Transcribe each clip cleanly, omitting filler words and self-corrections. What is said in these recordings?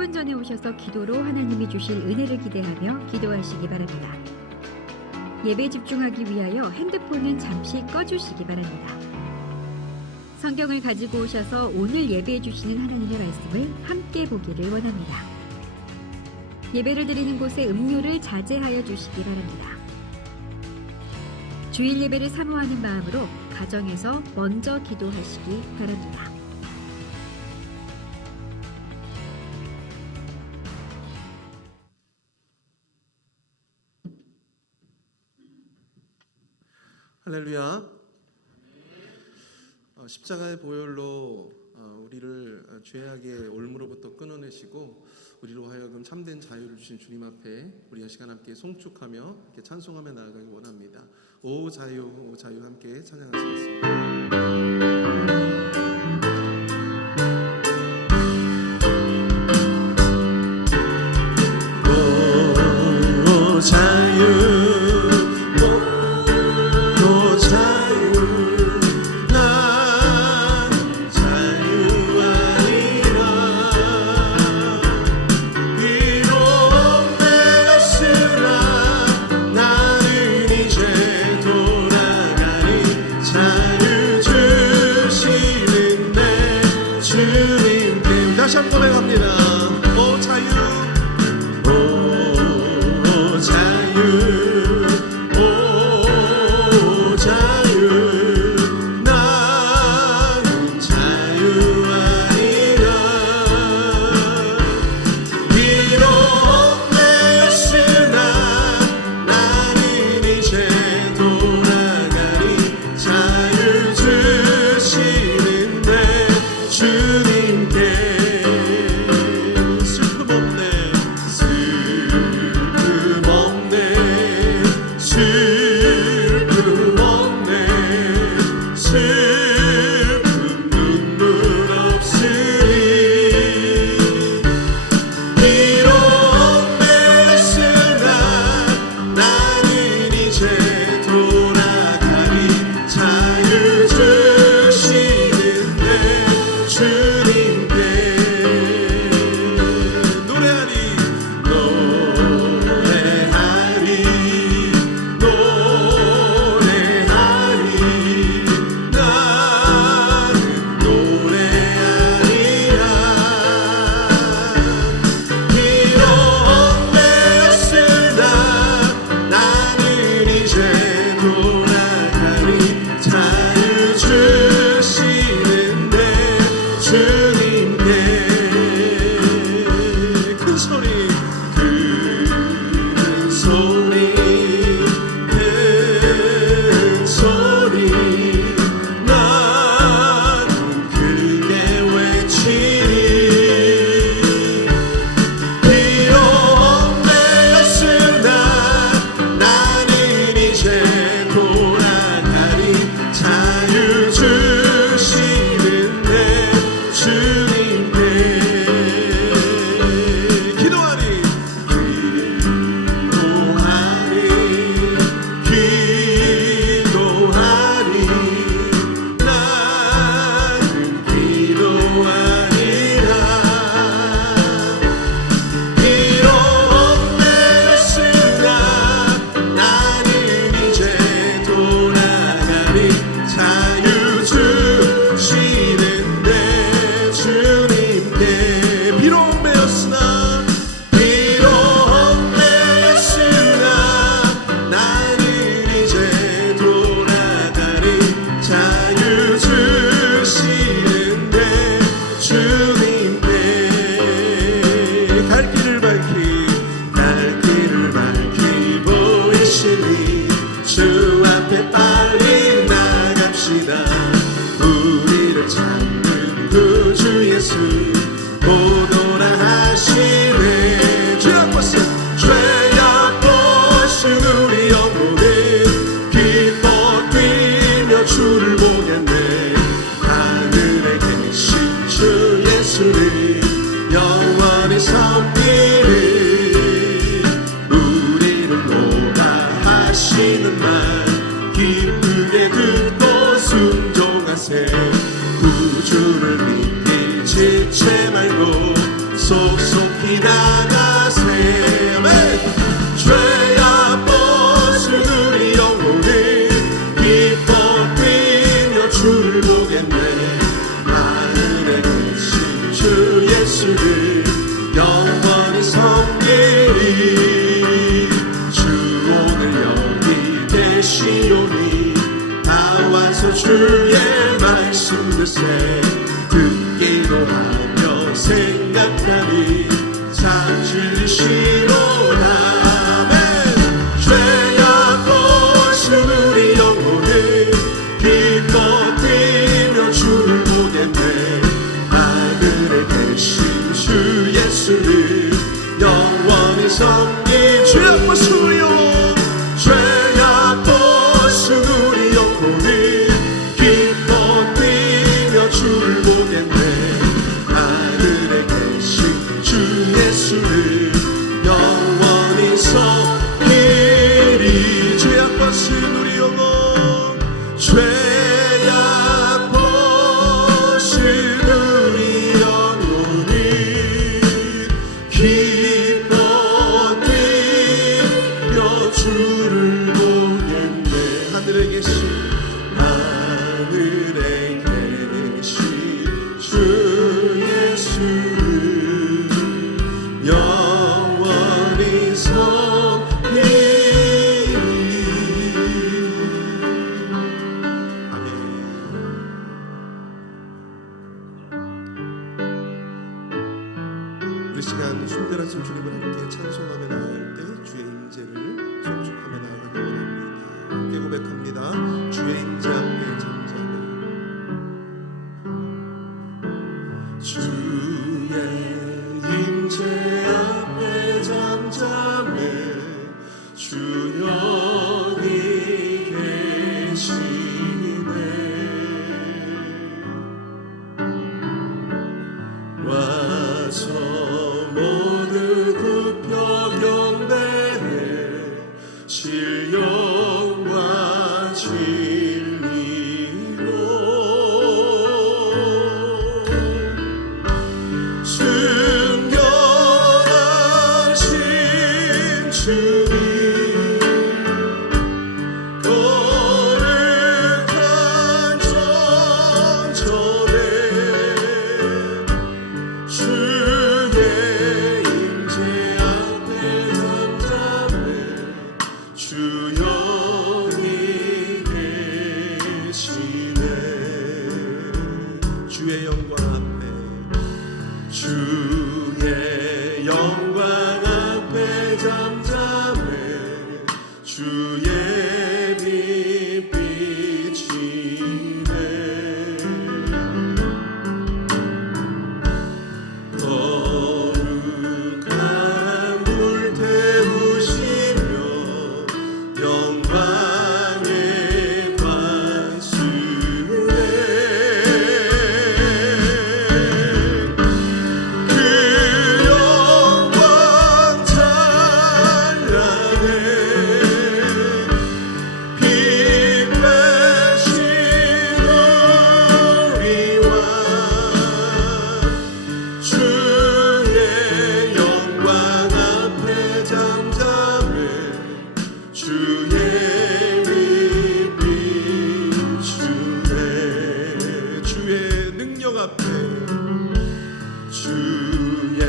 10분 전에 오셔서 기도로 하나님이 주실 은혜를 기대하며 기도하시기 바랍니다. 예배에 집중하기 위하여 핸드폰은 잠시 꺼주시기 바랍니다. 성경을 가지고 오셔서 오늘 예배해 주시는 하나님의 말씀을 함께 보기를 원합니다. 예배를 드리는 곳에 음료를 자제하여 주시기 바랍니다. 주일 예배를 사모하는 마음으로 가정에서 먼저 기도하시기 바랍니다. 할렐루야. 십자가의 보혈로 우리를 죄악의 올무로부터 끊어내시고 우리로 하여금 참된 자유를 주신 주님 앞에 우리가 시간 함께 송축하며 이렇게 찬송하며 나아가기 원합니다. 오 자유, 오 자유 함께 찬양하시겠습니다. 다시 한번 고백합니다. 오 자유, 오 자유, 오 자유, 나는 자유하리라. 비록 내었으나 나는 이제 돌아가리. 자유 주시는데 주님께 구주를 믿기 지체 말고 속속히 나가세 죄악 벗은 우리 영혼을 기뻐 뛰며 주를 보겠네 하늘에 계신 주 예수를 영원히 섬기리 주 오늘 여기 계시오니 나와서 주의 말씀 듣세 듣기도 하며 생각하니 찾으시로다 죄악 벗은 우리 영혼을 기뻐 뛰며 주를 보겠네 하늘에 계신 주 예수를 영원히 섬긴 죄악 벗은 우리 영혼 죄악 벗은 우리 영혼을 기뻐 뛰며 주를 보겠네 하늘에 계신 주 예수를 영원히 섬기리 죄악 벗은 우리 영혼 죄악 벗은 우리 영혼을 기뻐 뛰며 주를 보겠네 하늘에 계신 주 예수를 영원히 섬기리 아멘. 우리 시간 순결하신 주님을 함께 찬송하며 나아갈 때 주의 임재를 송축하며 나아가기 원합니다. 함께 고백합니다. 주의 임재 앞에 잠잠해 주의 임재 앞에 잠잠해 주 여기 계시네 와서 모두 굽혀 경배해 신령과 진리로 순결하신 주님 거룩한 전전에 주의 임재 앞에 잠잠해 주 여기 계시네 주의 영광 앞에 주의 영광 앞에 잠잠해 주의 빛 비치네 거룩한 불 태우시며 영광의 관수에 그 영광 찬란해 빛 되신 우리와 주의 영광 앞에 잠잠해 주의 빛 비추네 주의 능력 앞에 주의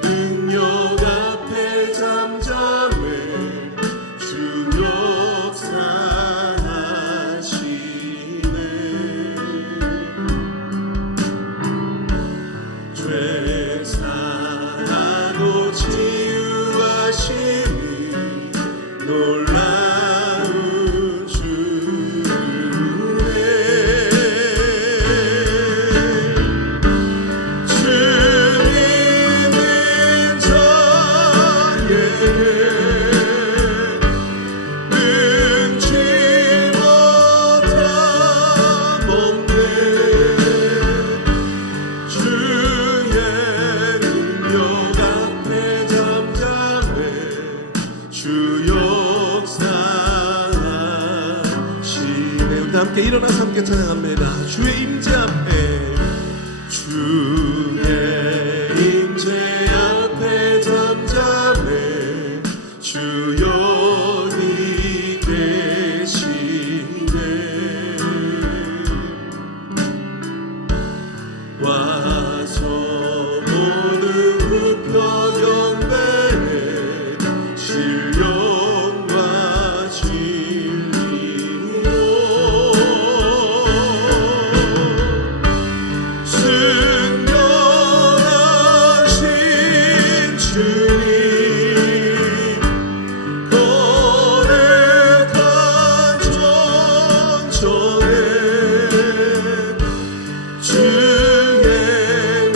능력 앞에 잠잠해 주 역사하시네 죄 사하고 치유하시니 놀라운 주네 주님은 저에게 능치 못한 몸매 주의 능력 앞에 잠잠해 주 역사하시네 우리 함께 일어나서 함께 찬양합니다 주의 임재 앞에 주의 임재 와서 모든 우편경배에 신령과 진리로 승려하신 주님 거룩한 전전에 주의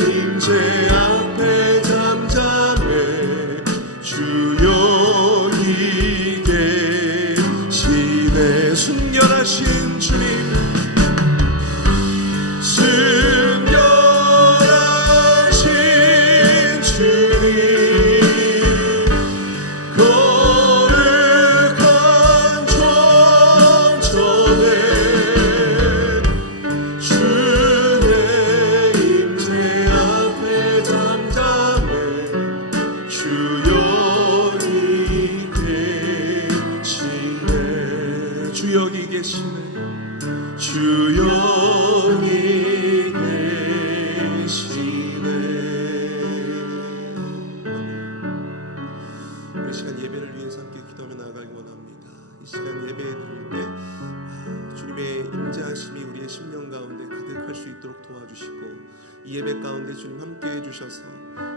임재 앞에 잠잠해 주여 이 계시네. 순결하신 주님 순결하신 주님 거룩한 전전에 주의 임재 앞에 잠잠해 주여 이 계시네. 주여 이 계시네. 주여 이 계시네. 이 시간 예배를 위해서 함께 기도하며 나아가기 원합니다. 이 시간 예배 드릴 때 주님의 임재하심이 우리의 심령 가운데 가득할 수 있도록 도와주시고 이 예배 가운데 주님 함께 해주셔서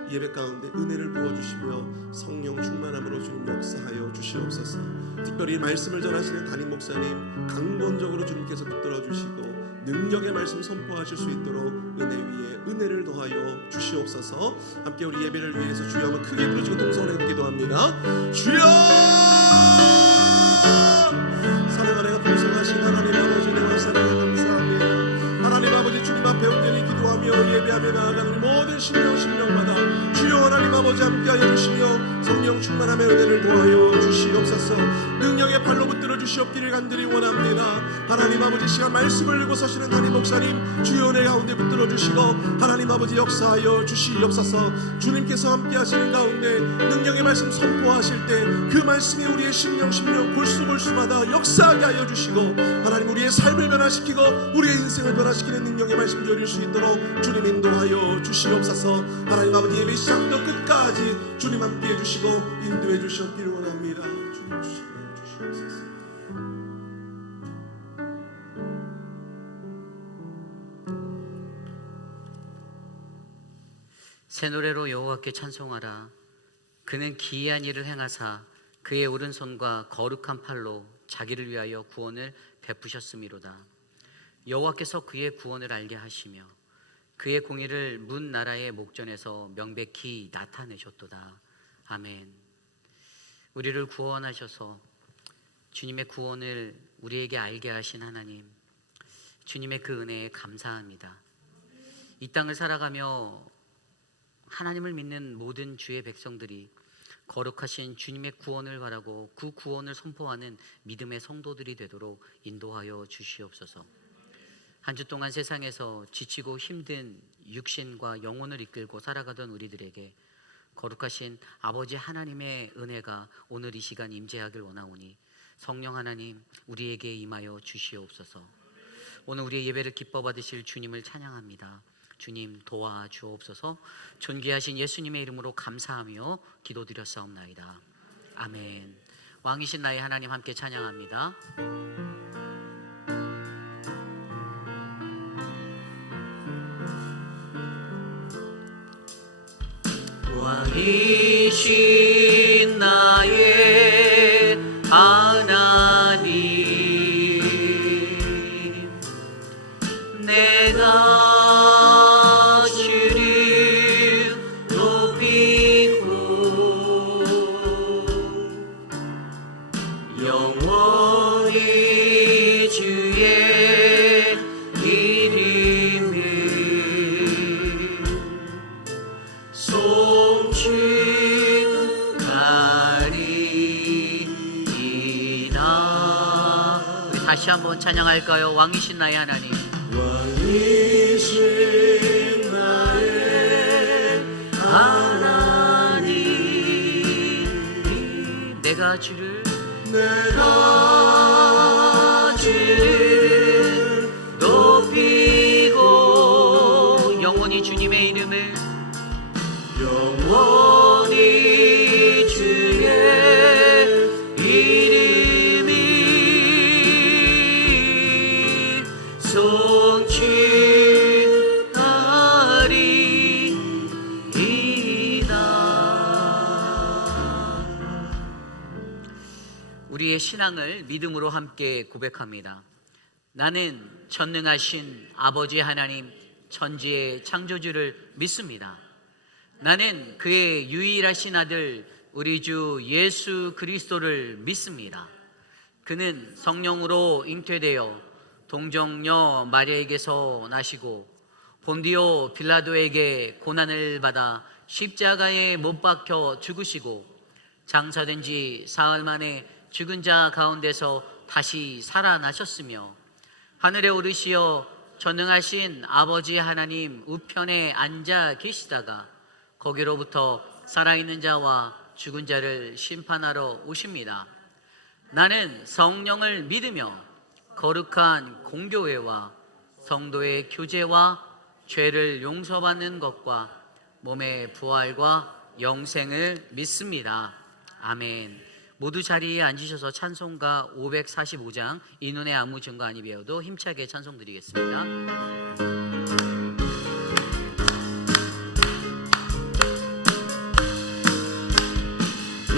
이 예배 가운데 은혜를 부어주시며 성령 충만함으로 주님 역사하여 주시옵소서. 특별히 말씀을 전하시는 담임 목사님 강건적으로 주님께서 붙들어 주시고 능력의 말씀 선포하실 수 있도록 은혜 위에 은혜를 더하여 주시옵소서. 함께 우리 예배를 위해서 주여 한번 크게 부르시고 동성으로 기도합니다. 주여! 사랑하는 풍성하신 하나님 아버지 내와 사랑에 감사합니다. 하나님 아버지 주님 앞에 온전히 기도하며 예배하며 나아가는 우리 모든 심령마다 주여 하나님 아버지 함께하여 주시며 성령 충만함의 은혜를 더하여 주시옵소서. 능력의 발로 붙들어 주시옵기를 간절히 원합니다. 하나님 아버지 시간 말씀을 들고 서시는 담임 목사님 주여 내 가운데 붙들어 주시고 하나님 아버지 역사하여 주시옵소서. 주님께서 함께하시는 가운데 능력의 말씀 선포하실 때 그 말씀이 우리의 심령 골수마다 역사하게 하여 주시고 하나님 우리의 삶을 변화시키고 우리의 인생을 변화시키는 능력의 말씀 드릴 수 있도록 주님 인도하여 주시옵소서. 하나님 아버지 예배 시작부터 끝까지 주님 함께해 주시고 인도해 주시옵기를 원합니다. 주님 주시옵소서. 새 노래로 여호와께 찬송하라. 그는 기이한 일을 행하사 그의 오른손과 거룩한 팔로 자기를 위하여 구원을 베푸셨음이로다. 여호와께서 그의 구원을 알게 하시며 그의 공의를 문 나라의 목전에서 명백히 나타내셨도다. 아멘. 우리를 구원하셔서 주님의 구원을 우리에게 알게 하신 하나님, 주님의 그 은혜에 감사합니다. 이 땅을 살아가며 하나님을 믿는 모든 주의 백성들이 거룩하신 주님의 구원을 바라고 그 구원을 선포하는 믿음의 성도들이 되도록 인도하여 주시옵소서. 한 주 동안 세상에서 지치고 힘든 육신과 영혼을 이끌고 살아가던 우리들에게 거룩하신 아버지 하나님의 은혜가 오늘 이 시간 임재하길 원하오니 성령 하나님 우리에게 임하여 주시옵소서. 오늘 우리의 예배를 기뻐 받으실 주님을 찬양합니다. 주님 도와주옵소서. 존귀하신 예수님의 이름으로 감사하며 기도드렸사옵나이다. 아멘. 왕이신 나의 하나님 함께 찬양합니다. 왕이신 나의 하나님 내가 주를 높이고 영원히 주의 이름을 송축하리이다. 우리 다시 한번 찬양할까요? 왕이신 나의 하나님, 왕이신 나의 하나님 내가 주를 높이고 영원히 영원히 주의 이름이 송축하리이다. 우리의 신앙을 믿음으로 함께 고백합니다. 나는 전능하신 아버지 하나님 천지의 창조주를 믿습니다. 나는 그의 유일하신 아들 우리 주 예수 그리스도를 믿습니다. 그는 성령으로 잉태되어 동정녀 마리아에게서 나시고 본디오 빌라도에게 고난을 받아 십자가에 못 박혀 죽으시고 장사된 지 사흘 만에 죽은 자 가운데서 다시 살아나셨으며 하늘에 오르시어 전능하신 아버지 하나님 우편에 앉아 계시다가 거기로부터 살아있는 자와 죽은 자를 심판하러 오십니다. 나는 성령을 믿으며 거룩한 공교회와 성도의 교제와 죄를 용서받는 것과 몸의 부활과 영생을 믿습니다. 아멘. 모두 자리에 앉으셔서 찬송가 545장 이 눈에 아무 증거 아니 배워도 힘차게 찬송 드리겠습니다.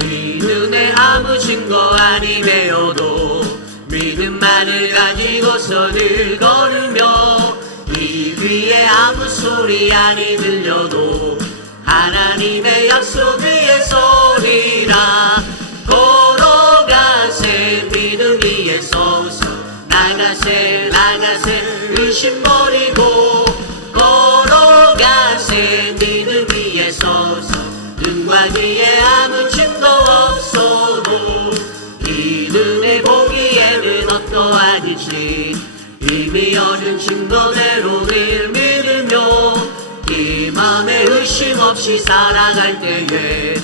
이 눈에 아무 증거 아니 배워도 믿음만을 가지고서 늘 걸으며 이 귀에 아무 소리 아니 들려도 하나님의 약속 위에 서리라. 걸어가세 믿음 위에 서서 나가세 나가세 의심 버리고 걸어가세 믿음 위에 서서 눈과 귀에 아무 증거 없어도 이 눈에 보기에는 어떠하든지 이미 얻은 증거대로 늘 믿으며 이 맘에 의심 없이 살아갈 때에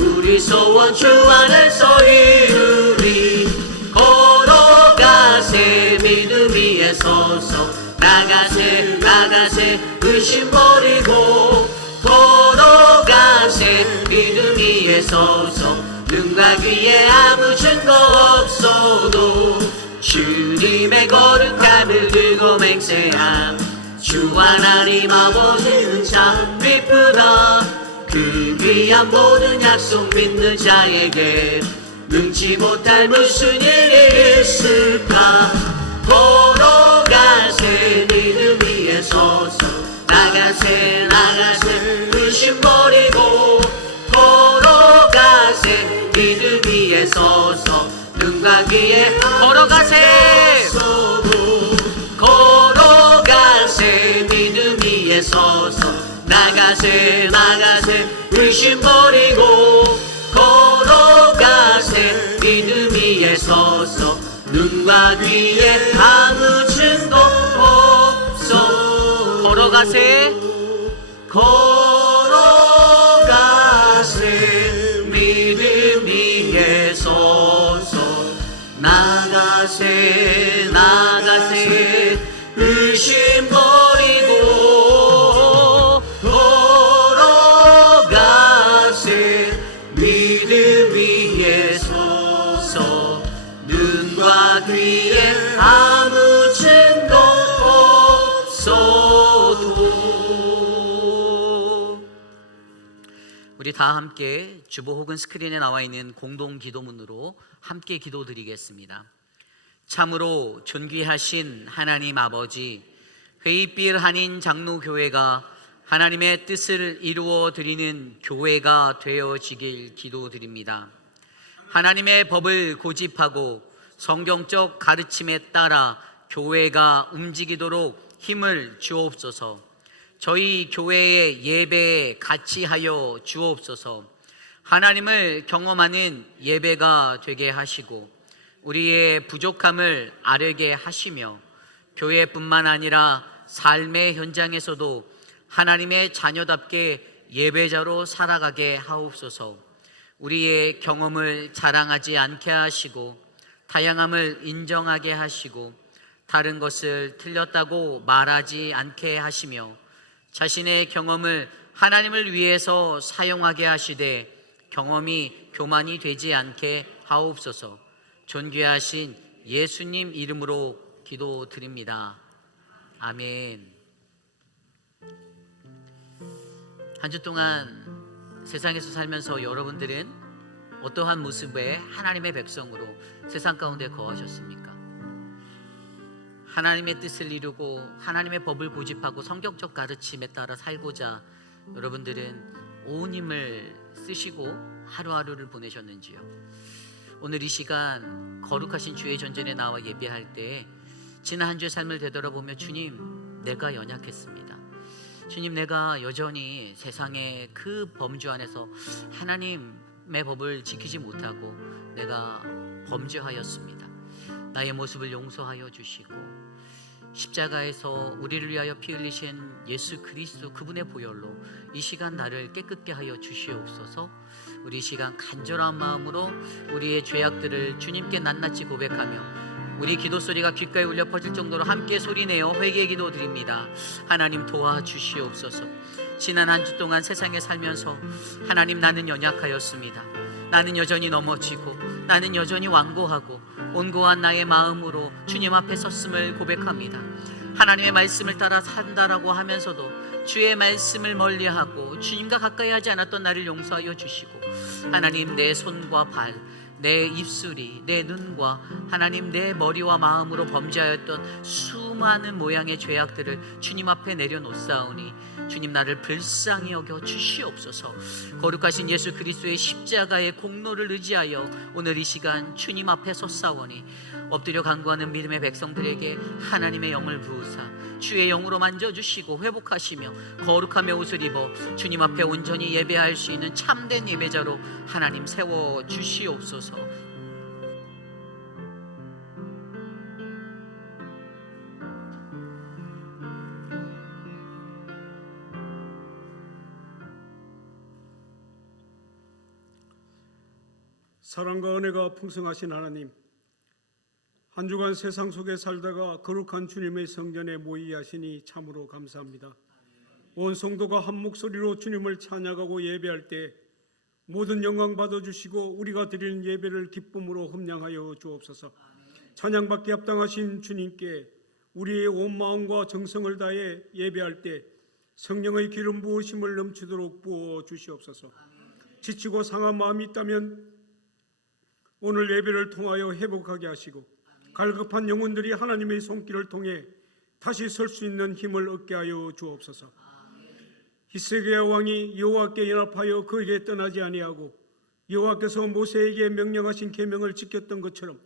우리 소원 주 안에서 이루리. 걸어가세 믿음 위에 서서 나가세 나가세 의심 버리고 걸어가세 믿음 위에 서서 눈과 귀에 아무 증거 없어도 주님의 거룩함을 들고 맹세함. 주 하나님 아버지는 참 기쁘다. 그 귀한 모든 약속 믿는 자에게 능치 못할 무슨 일이 있을까. 걸어가세 믿음 위에 서서 나가세 나가세 의심 버리고 걸어가세 믿음 위에 서서 눈과 귀에 걸어가세 걸어가세 믿음 위에 서서 나가세 나가세 의심 버리고 걸어가세 믿음 위에 서서 눈과 귀에 아무 증거 없어. 걸어가세 걸어가세 믿음 위에 서서 나가세 나가세 의심 버리고 걸어가세 믿음 위에 서서 눈과 귀에 아무 증거 없어도. 우리 다 함께 주보 혹은 스크린에 나와 있는 공동 기도문으로 함께 기도드리겠습니다. 참으로 존귀하신 하나님 아버지, 회의빌 한인 장로교회가 하나님의 뜻을 이루어 드리는 교회가 되어지길 기도드립니다. 하나님의 법을 고집하고 성경적 가르침에 따라 교회가 움직이도록 힘을 주옵소서. 저희 교회의 예배에 같이 하여 주옵소서. 하나님을 경험하는 예배가 되게 하시고 우리의 부족함을 아뢰게 하시며 교회뿐만 아니라 삶의 현장에서도 하나님의 자녀답게 예배자로 살아가게 하옵소서. 우리의 경험을 자랑하지 않게 하시고 다양함을 인정하게 하시고 다른 것을 틀렸다고 말하지 않게 하시며 자신의 경험을 하나님을 위해서 사용하게 하시되 경험이 교만이 되지 않게 하옵소서. 존귀하신 예수님 이름으로 기도드립니다. 아멘. 한 주 동안 세상에서 살면서 여러분들은 어떠한 모습의 하나님의 백성으로 세상 가운데 거하셨습니까? 하나님의 뜻을 이루고 하나님의 법을 고집하고 성경적 가르침에 따라 살고자 여러분들은 온 힘을 쓰시고 하루하루를 보내셨는지요? 오늘 이 시간 거룩하신 주의 전전에 나와 예배할 때 지난 한 주의 삶을 되돌아보며 주님, 내가 연약했습니다. 주님, 내가 여전히 세상의 그 범주 안에서 하나님의 법을 지키지 못하고 내가 범죄하였습니다. 나의 모습을 용서하여 주시고 십자가에서 우리를 위하여 피 흘리신 예수 그리스도 그분의 보혈로 이 시간 나를 깨끗게 하여 주시옵소서. 우리 이 시간 간절한 마음으로 우리의 죄악들을 주님께 낱낱이 고백하며 우리 기도 소리가 귓가에 울려 퍼질 정도로 함께 소리내어 회개 기도 드립니다. 하나님 도와주시옵소서. 지난 한 주 동안 세상에 살면서 하나님, 나는 연약하였습니다. 나는 여전히 넘어지고 나는 여전히 완고하고 온고한 나의 마음으로 주님 앞에 섰음을 고백합니다. 하나님의 말씀을 따라 산다라고 하면서도 주의 말씀을 멀리하고 주님과 가까이 하지 않았던 나를 용서하여 주시고 하나님, 내 손과 발, 내 입술이, 내 눈과 하나님 내 머리와 마음으로 범죄하였던 수많은 모양의 죄악들을 주님 앞에 내려놓사오니 주님, 나를 불쌍히 여겨 주시옵소서. 거룩하신 예수 그리스도의 십자가의 공로를 의지하여 오늘 이 시간 주님 앞에 섰사오니 엎드려 간구하는 믿음의 백성들에게 하나님의 영을 부으사 주의 영으로 만져주시고 회복하시며 거룩하며 옷을 입어 주님 앞에 온전히 예배할 수 있는 참된 예배자로 하나님 세워주시옵소서. 사랑과 은혜가 풍성하신 하나님, 한 주간 세상 속에 살다가 거룩한 주님의 성전에 모이게 하시니 참으로 감사합니다. 온 성도가 한 목소리로 주님을 찬양하고 예배할 때 모든 영광 받아주시고 우리가 드리는 예배를 기쁨으로 흠량하여 주옵소서. 찬양받기 합당하신 주님께 우리의 온 마음과 정성을 다해 예배할 때 성령의 기름 부으심을 넘치도록 부어 주시옵소서. 지치고 상한 마음이 있다면 오늘 예배를 통하여 회복하게 하시고 갈급한 영혼들이 하나님의 손길을 통해 다시 설 수 있는 힘을 얻게 하여 주옵소서. 히스기야 왕이 여호와께 연합하여 그에게 떠나지 아니하고 여호와께서 모세에게 명령하신 계명을 지켰던 것처럼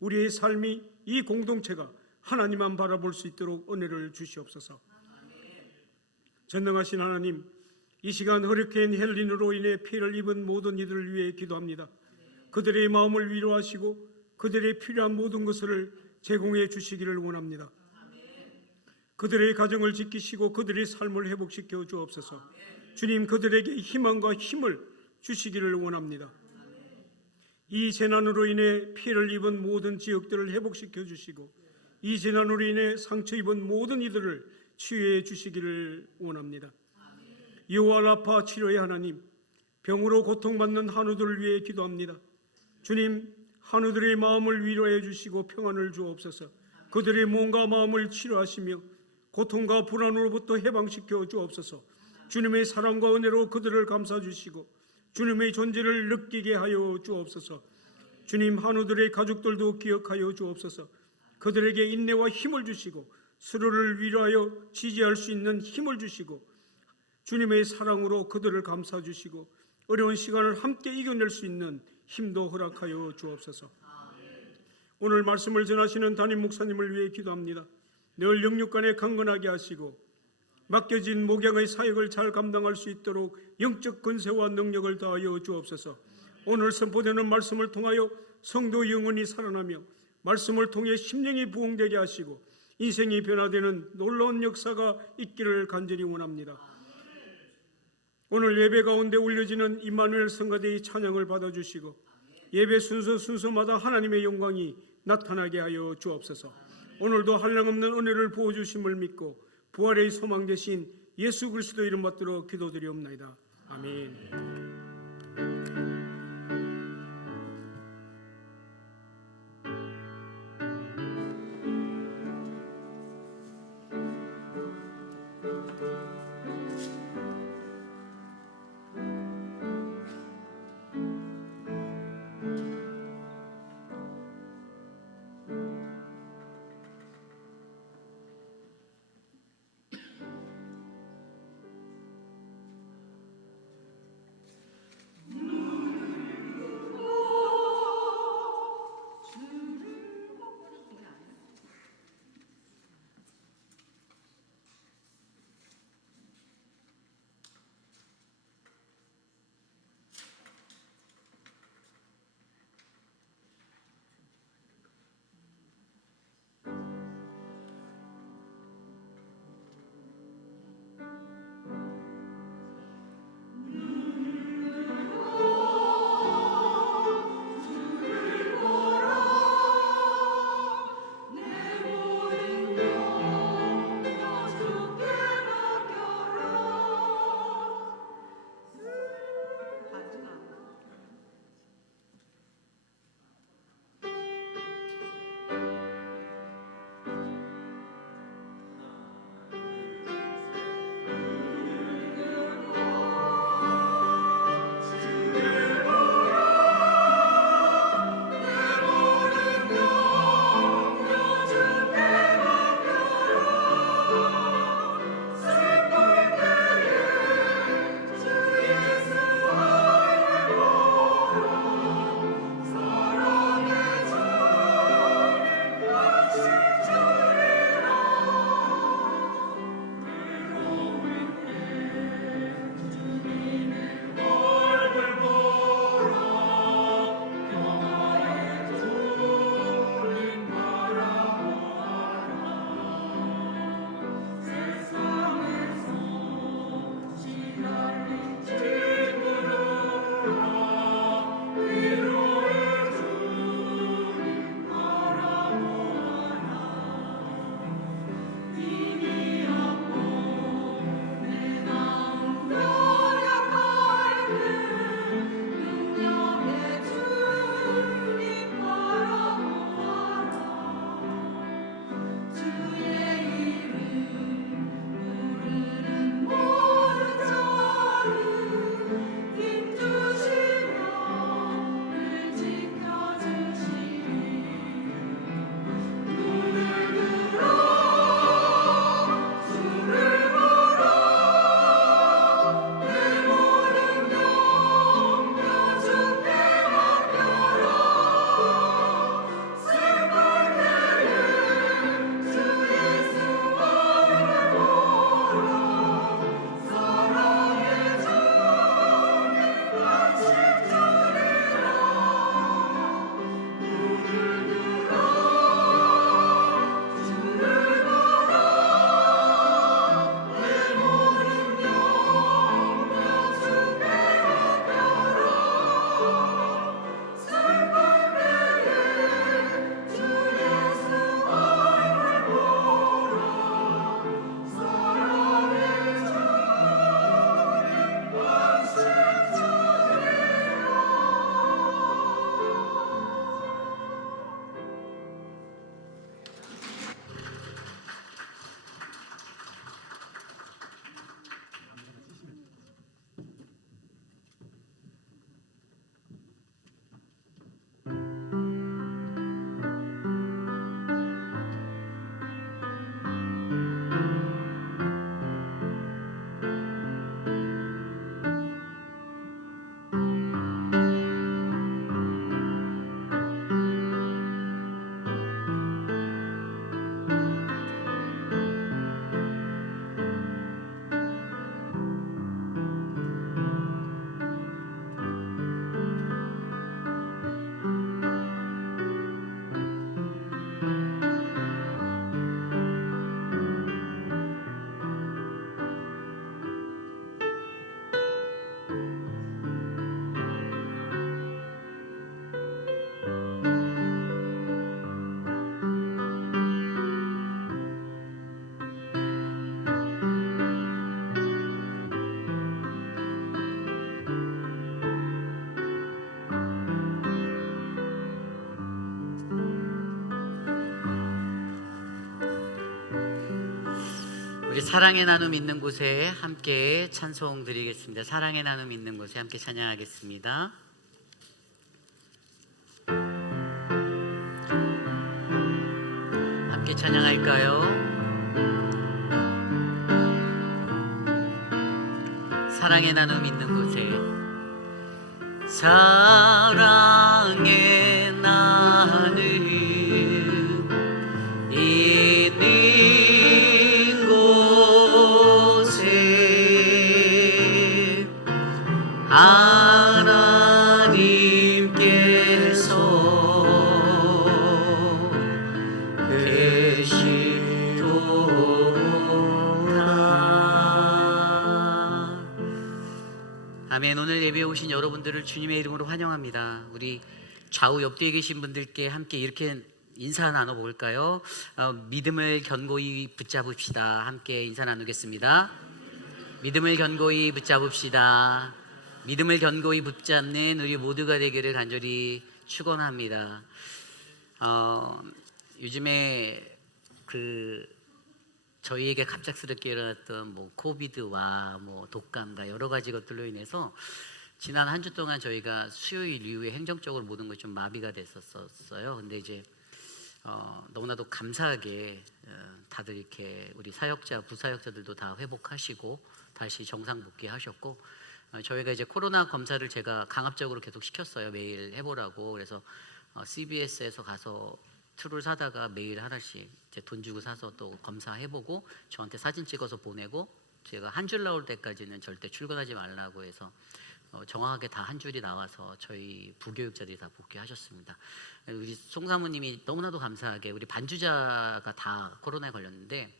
우리의 삶이, 이 공동체가 하나님만 바라볼 수 있도록 은혜를 주시옵소서. 전능하신 하나님, 이 시간 허리케인 헬린으로 인해 피해를 입은 모든 이들을 위해 기도합니다. 그들의 마음을 위로하시고 그들의 필요한 모든 것을 제공해 주시기를 원합니다. 그들의 가정을 지키시고 그들의 삶을 회복시켜 주옵소서. 주님, 그들에게 희망과 힘을 주시기를 원합니다. 이 재난으로 인해 피해를 입은 모든 지역들을 회복시켜 주시고 이 재난으로 인해 상처 입은 모든 이들을 치유해 주시기를 원합니다. 여호와 라파 치료의 하나님, 병으로 고통받는 한우들을 위해 기도합니다. 주님, 한우들의 마음을 위로해 주시고 평안을 주옵소서. 그들의 몸과 마음을 치료하시며 고통과 불안으로부터 해방시켜 주옵소서. 주님의 사랑과 은혜로 그들을 감싸 주시고 주님의 존재를 느끼게 하여 주옵소서. 주님, 한우들의 가족들도 기억하여 주옵소서. 그들에게 인내와 힘을 주시고 서로를 위로하여 지지할 수 있는 힘을 주시고 주님의 사랑으로 그들을 감싸 주시고 어려운 시간을 함께 이겨낼 수 있는 힘도 허락하여 주옵소서. 오늘 말씀을 전하시는 담임 목사님을 위해 기도합니다. 늘 영육간에 강건하게 하시고 맡겨진 목양의 사역을 잘 감당할 수 있도록 영적 권세와 능력을 다하여 주옵소서. 오늘 선포되는 말씀을 통하여 성도 영혼이 살아나며 말씀을 통해 심령이 부흥되게 하시고 인생이 변화되는 놀라운 역사가 있기를 간절히 원합니다. 오늘 예배 가운데 올려지는 임마누엘 성가대의 찬양을 받아주시고 예배 순서마다 하나님의 영광이 나타나게 하여 주옵소서. 오늘도 한량없는 은혜를 부어주심을 믿고 부활의 소망 되신 예수 그리스도 이름 받들어 기도드리옵나이다. 아멘. 우리 사랑의 나눔 있는 곳에 함께 찬송 드리겠습니다. 사랑의 나눔 있는 곳에 함께 찬양하겠습니다. 함께 찬양할까요? 사랑의 나눔 있는 곳에 사랑의 나눔 있는 곳에 하나님께서 계시도다. 아멘. 오늘 예배에 오신 여러분들을 주님의 이름으로 환영합니다. 우리 좌우 옆뒤에 계신 분들께 함께 이렇게 인사 나눠볼까요? 믿음을 견고히 붙잡읍시다. 함께 인사 나누겠습니다. 믿음을 견고히 붙잡읍시다. 믿음을 견고히 붙잡는 우리 모두가 되기를 간절히 축원합니다. 요즘에 저희에게 갑작스럽게 일어났던 코비드와 독감과 여러 가지 것들로 인해서 지난 한 주 동안 저희가 수요일 이후에 행정적으로 모든 것이 좀 마비가 됐었어요. 근데 이제 너무나도 감사하게 다들 이렇게 우리 사역자, 부사역자들도 다 회복하시고 다시 정상 복귀하셨고, 저희가 이제 코로나 검사를 제가 강압적으로 계속 시켰어요. 매일 해보라고. 그래서 CBS에서 가서 툴을 사다가 매일 하나씩 이제 돈 주고 사서 또 검사해보고 저한테 사진 찍어서 보내고, 제가 한 줄 나올 때까지는 절대 출근하지 말라고 해서 정확하게 다 한 줄이 나와서 저희 부교육자들이 다 복귀하셨습니다. 우리 송사모님이 너무나도 감사하게 우리 반주자가 다 코로나에 걸렸는데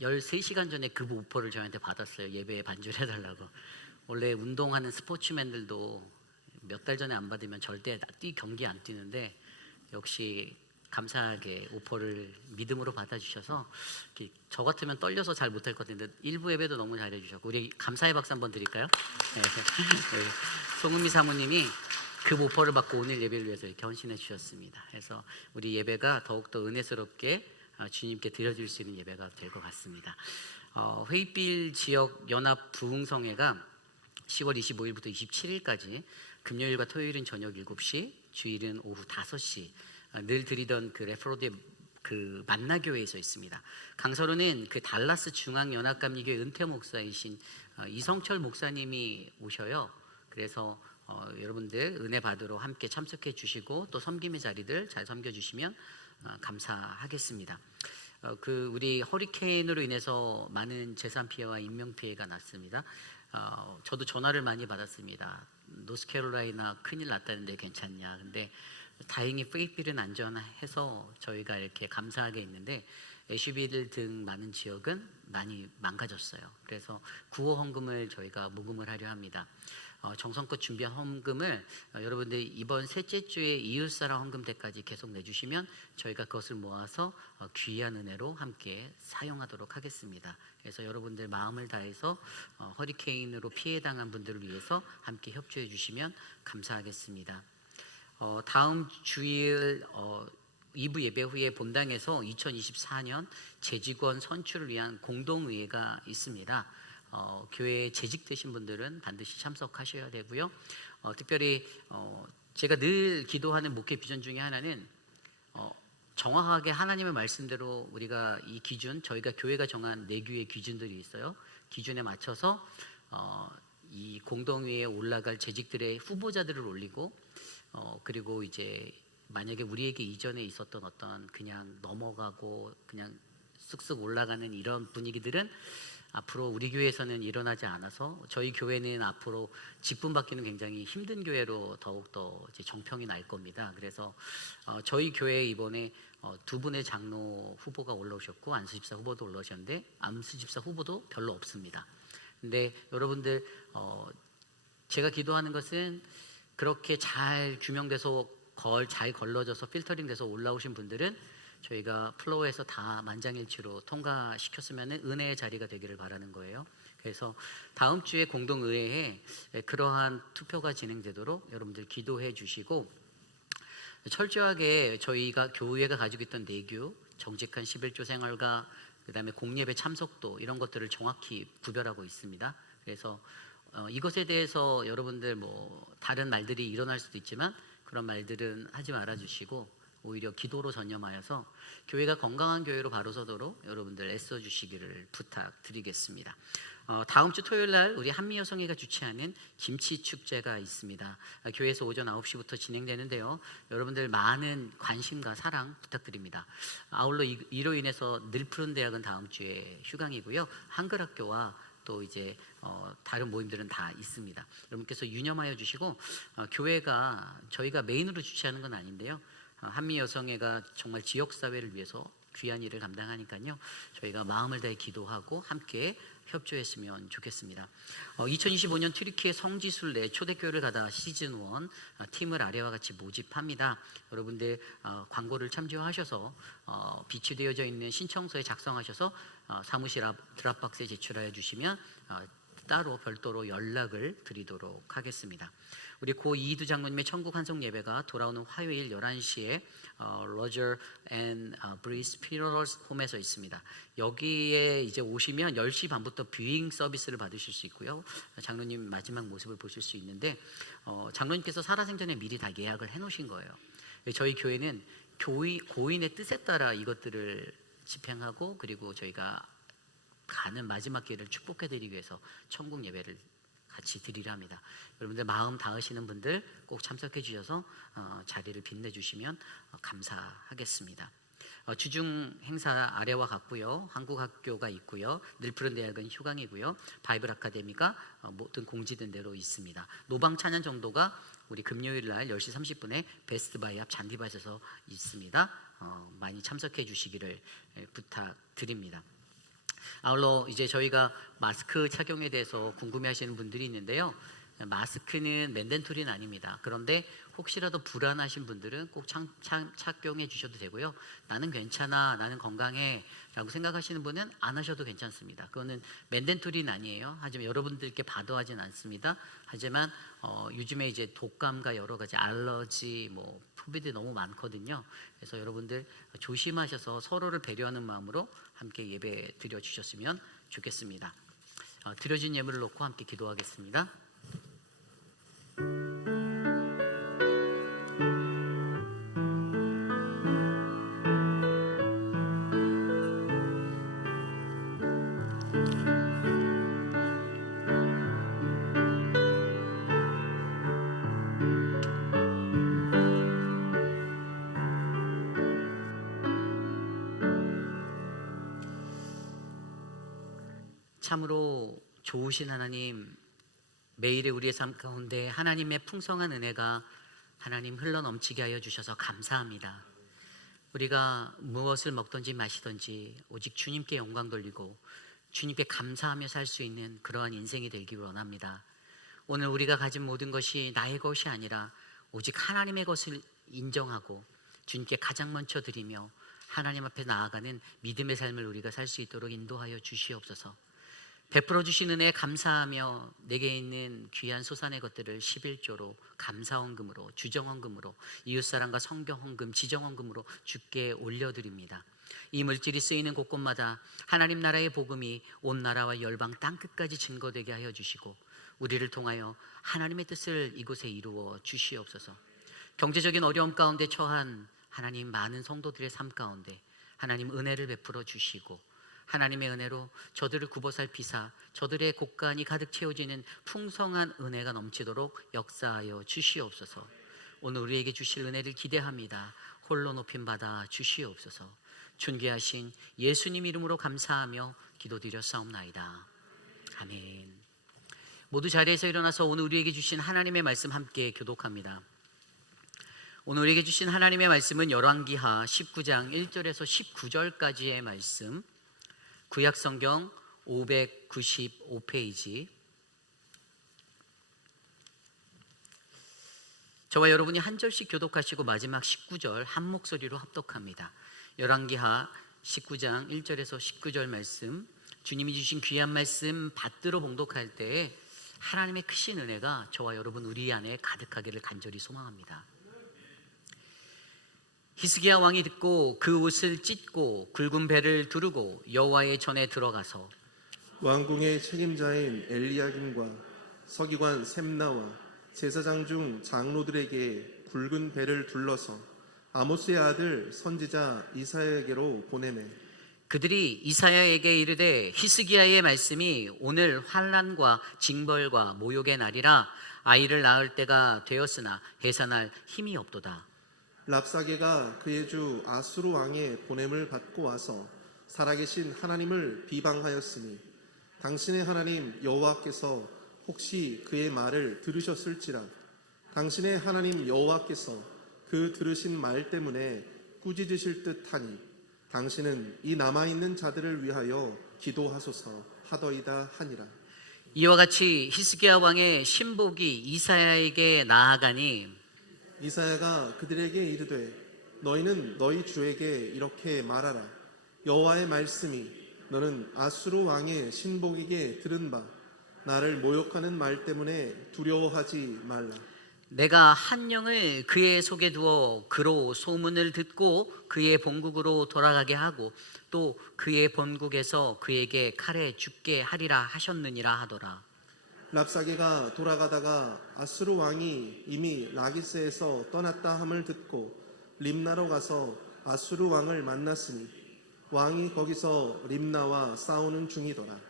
13시간 전에 급 오퍼를 저한테 받았어요. 예배에 반주를 해달라고. 원래 운동하는 스포츠맨들도 몇 달 전에 안 받으면 절대 경기 안 뛰는데 역시 감사하게 오퍼를 믿음으로 받아주셔서 저 같으면 떨려서 잘 못할 것 같은데 일부 예배도 너무 잘해주셨고, 우리 감사의 박수 한번 드릴까요? 네. 송은미 사모님이 그 오퍼를 받고 오늘 예배를 위해서 이렇게 헌신해 주셨습니다. 그래서 우리 예배가 더욱더 은혜스럽게 주님께 드려질 수 있는 예배가 될 것 같습니다. 회의빌 지역 연합 부흥성회가 10월 25일부터 27일까지 금요일과 토요일은 저녁 7시, 주일은 오후 5시 늘 드리던 그 레프로드의 그 만나교회에서 있습니다. 강서로는 그 달라스 중앙연합감리교회 은퇴 목사이신 이성철 목사님이 오셔요. 그래서 여러분들 은혜 받으러 함께 참석해 주시고 또 섬김의 자리들 잘 섬겨 주시면 감사하겠습니다. 우리 허리케인으로 인해서 많은 재산 피해와 인명 피해가 났습니다. 저도 전화를 많이 받았습니다. 노스캐롤라이나 큰일 났다는데 괜찮냐. 근데 다행히 페이필은 안전해서 저희가 이렇게 감사하게 있는데 애쉬빌 등 많은 지역은 많이 망가졌어요. 그래서 구호 헌금을 저희가 모금을 하려 합니다. 정성껏 준비한 헌금을 여러분들 이번 셋째 주에 이웃사랑 헌금 때까지 계속 내주시면 저희가 그것을 모아서 귀한 은혜로 함께 사용하도록 하겠습니다. 그래서 여러분들 마음을 다해서 허리케인으로 피해당한 분들을 위해서 함께 협조해 주시면 감사하겠습니다. 다음 주일 2부 예배 후에 본당에서 2024년 재직원 선출을 위한 공동의회가 있습니다. 교회에 재직되신 분들은 반드시 참석하셔야 되고요. 특별히 제가 늘 기도하는 목회 비전 중에 하나는 정확하게 하나님의 말씀대로 우리가 이 기준, 저희가 교회가 정한 내규의 기준들이 있어요. 기준에 맞춰서 이 공동회의에 올라갈 재직들의 후보자들을 올리고 그리고 이제 만약에 우리에게 이전에 있었던 어떤 그냥 넘어가고 그냥 쓱쓱 올라가는 이런 분위기들은 앞으로 우리 교회에서는 일어나지 않아서 저희 교회는 앞으로 직분 받기는 굉장히 힘든 교회로 더욱더 이제 정평이 날 겁니다. 그래서 저희 교회에 이번에 두 분의 장로 후보가 올라오셨고 안수집사 후보도 올라오셨는데 안수집사 후보도 별로 없습니다. 근데 여러분들 제가 기도하는 것은 그렇게 잘 규명돼서 잘 걸러져서 필터링돼서 올라오신 분들은 저희가 플로어에서 다 만장일치로 통과시켰으면 은혜의 자리가 되기를 바라는 거예요. 그래서 다음 주에 공동의회에 그러한 투표가 진행되도록 여러분들 기도해 주시고, 철저하게 저희가 교회가 가지고 있던 내규, 정직한 11조 생활과 그다음에 공예배 참석도 이런 것들을 정확히 구별하고 있습니다. 그래서 이것에 대해서 여러분들 뭐 다른 말들이 일어날 수도 있지만 그런 말들은 하지 말아 주시고 오히려 기도로 전념하여서 교회가 건강한 교회로 바로 서도록 여러분들 애써 주시기를 부탁드리겠습니다. 다음 주 토요일 날 우리 한미여성회가 주최하는 김치 축제가 있습니다. 교회에서 오전 9시부터 진행되는데요. 여러분들 많은 관심과 사랑 부탁드립니다. 아울러 이로 인해서 늘 푸른 대학은 다음 주에 휴강이고요. 한글학교와 또 이제 다른 모임들은 다 있습니다. 여러분께서 유념하여 주시고 교회가 저희가 메인으로 주최하는 건 아닌데요. 한미여성회가 정말 지역사회를 위해서 귀한 일을 감당하니까요. 저희가 마음을 다해 기도하고 함께 협조했으면 좋겠습니다. 2025년 튀르키예 성지순례 초대교회를 가다 시즌 1 팀을 아래와 같이 모집합니다. 여러분들 광고를 참조하셔서 비치되어져 있는 신청서에 작성하셔서 사무실 앞 드랍박스에 제출하여 주시면 따로 별도로 연락을 드리도록 하겠습니다. 우리 고 이희두 장로님의 천국 환송 예배가 돌아오는 화요일 11시에 로저 앤 브리스 피너럴 홈에서 있습니다. 여기에 이제 오시면 10시 반부터 뷰잉 서비스를 받으실 수 있고요. 장로님 마지막 모습을 보실 수 있는데 장로님께서 살아생전에 미리 다 예약을 해놓으신 거예요. 저희 교회는 고인의 뜻에 따라 이것들을 집행하고 그리고 저희가 가는 마지막 기회를 축복해드리기 위해서 천국 예배를 같이 드리려 합니다. 여러분들 마음 닿으시는 분들 꼭 참석해 주셔서 자리를 빛내주시면 감사하겠습니다. 주중 행사 아래와 같고요. 한국학교가 있고요. 늘푸른 대학은 휴강이고요. 바이블 아카데미가 모든 공지된 대로 있습니다. 노방 찬양 정도가 우리 금요일 날 10시 30분에 베스트 바이 앞 잔디밭에서 있습니다. 많이 참석해 주시기를 부탁드립니다. 아울러 이제 저희가 마스크 착용에 대해서 궁금해하시는 분들이 있는데요. 마스크는 맨덴토리는 아닙니다. 그런데 혹시라도 불안하신 분들은 꼭 착용해 주셔도 되고요. 나는 괜찮아, 나는 건강해 라고 생각하시는 분은 안 하셔도 괜찮습니다. 그거는 맨덴토리는 아니에요. 하지만 여러분들께 바도하진 않습니다. 하지만 요즘에 이제 독감과 여러 가지 알러지 코비드 너무 많거든요. 그래서 여러분들 조심하셔서 서로를 배려하는 마음으로 함께 예배 드려 주셨으면 좋겠습니다. 드려진 예물을 놓고 함께 기도하겠습니다. 참으로 좋으신 하나님, 매일의 우리의 삶 가운데 하나님의 풍성한 은혜가 하나님 흘러넘치게 하여 주셔서 감사합니다. 우리가 무엇을 먹든지 마시든지 오직 주님께 영광 돌리고 주님께 감사하며 살 수 있는 그러한 인생이 되기를 원합니다. 오늘 우리가 가진 모든 것이 나의 것이 아니라 오직 하나님의 것을 인정하고 주님께 가장 먼저 드리며 하나님 앞에 나아가는 믿음의 삶을 우리가 살 수 있도록 인도하여 주시옵소서. 베풀어 주신 은혜에 감사하며 내게 있는 귀한 소산의 것들을 11조로 감사헌금으로 주정헌금으로 이웃사랑과 성경헌금 지정헌금으로 주께 올려드립니다. 이 물질이 쓰이는 곳곳마다 하나님 나라의 복음이 온 나라와 열방 땅끝까지 증거되게 하여 주시고 우리를 통하여 하나님의 뜻을 이곳에 이루어 주시옵소서. 경제적인 어려움 가운데 처한 하나님 많은 성도들의 삶 가운데 하나님 은혜를 베풀어 주시고 하나님의 은혜로 저들을 굽어 살피사 저들의 곳간이 가득 채워지는 풍성한 은혜가 넘치도록 역사하여 주시옵소서. 오늘 우리에게 주실 은혜를 기대합니다. 홀로 높임 받아 주시옵소서. 존귀하신 예수님 이름으로 감사하며 기도드렸사옵나이다. 아멘. 모두 자리에서 일어나서 오늘 우리에게 주신 하나님의 말씀 함께 교독합니다. 오늘 우리에게 주신 하나님의 말씀은 열왕기하 19장 1절에서 19절까지의 말씀, 구약성경 595페이지. 저와 여러분이 한 절씩 교독하시고 마지막 19절 한 목소리로 합독합니다. 열왕기하 19장 1절에서 19절 말씀, 주님이 주신 귀한 말씀 받들어 봉독할 때에 하나님의 크신 은혜가 저와 여러분 우리 안에 가득하기를 간절히 소망합니다. 히스기야 왕이 듣고 그 옷을 찢고 굵은 배를 두르고 여호와의 전에 들어가서 왕궁의 책임자인 엘리야김과 서기관 셈나와 제사장 중 장로들에게 굵은 배를 둘러서 아모스의 아들 선지자 이사야에게로 보내매 그들이 이사야에게 이르되 히스기야의 말씀이 오늘 환난과 징벌과 모욕의 날이라 아이를 낳을 때가 되었으나 해산할 힘이 없도다. 랍사게가 그의 주 아수르 왕의 보냄을 받고 와서 살아계신 하나님을 비방하였으니 당신의 하나님 여호와께서 혹시 그의 말을 들으셨을지라 당신의 하나님 여호와께서 그 들으신 말 때문에 꾸짖으실 듯하니 당신은 이 남아있는 자들을 위하여 기도하소서 하더이다 하니라. 이와 같이 히스기야 왕의 신복이 이사야에게 나아가니 이사야가 그들에게 이르되 너희는 너희 주에게 이렇게 말하라. 여호와의 말씀이 너는 아수르 왕의 신복에게 들은 바 나를 모욕하는 말 때문에 두려워하지 말라. 내가 한 영을 그의 속에 두어 그로 소문을 듣고 그의 본국으로 돌아가게 하고 또 그의 본국에서 그에게 칼에 죽게 하리라 하셨느니라 하더라. 랍사게가 돌아가다가 아수르 왕이 이미 라기스에서 떠났다 함을 듣고 림나로 가서 아수르 왕을 만났으니 왕이 거기서 림나와 싸우는 중이더라.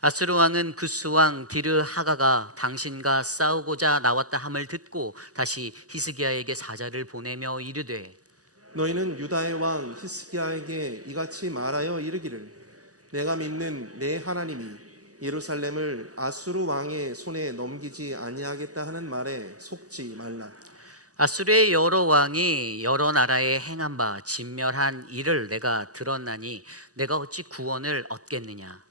아수르 왕은 구스 왕 디르 하가가 당신과 싸우고자 나왔다 함을 듣고 다시 히스기야에게 사자를 보내며 이르되 너희는 유다의 왕 히스기야에게 이같이 말하여 이르기를 내가 믿는 내 하나님이 예루살렘을 아수르 왕의 손에 넘기지 아니하겠다 하는 말에 속지 말라. 아수르의 여러 왕이 여러 나라에 행한 바 진멸한 일을 내가 들었나니 내가 어찌 구원을 얻겠느냐.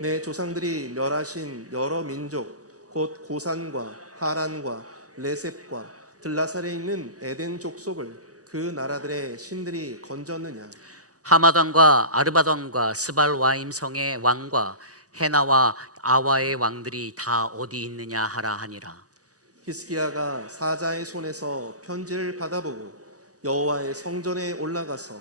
내 조상들이 멸하신 여러 민족 곧 고산과 하란과 레셉과 들라살에 있는 에덴 족속을 그 나라들의 신들이 건졌느냐. 하마단과 아르바단과 스발와임 성의 왕과 헤나와 아와의 왕들이 다 어디 있느냐 하라 하니라. 히스기야가 사자의 손에서 편지를 받아보고 여호와의 성전에 올라가서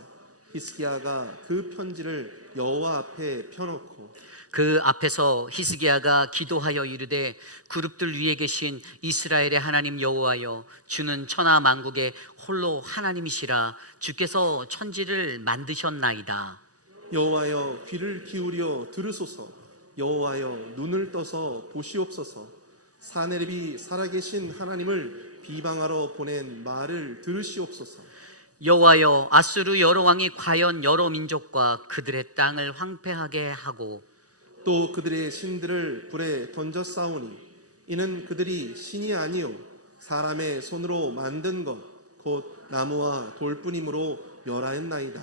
히스기야가 그 편지를 여호와 앞에 펴놓고 그 앞에서 히스기야가 기도하여 이르되 그룹들 위에 계신 이스라엘의 하나님 여호와여 주는 천하 만국의 홀로 하나님이시라 주께서 천지를 만드셨나이다. 여호와여 귀를 기울여 들으소서. 여호와여 눈을 떠서 보시옵소서. 사내립이 살아계신 하나님을 비방하러 보낸 말을 들으시옵소서. 여호와여 아수르 여러 왕이 과연 여러 민족과 그들의 땅을 황폐하게 하고 또 그들의 신들을 불에 던져 싸우니 이는 그들이 신이 아니요 사람의 손으로 만든 것 곧 나무와 돌뿐이므로 멸하였나이다.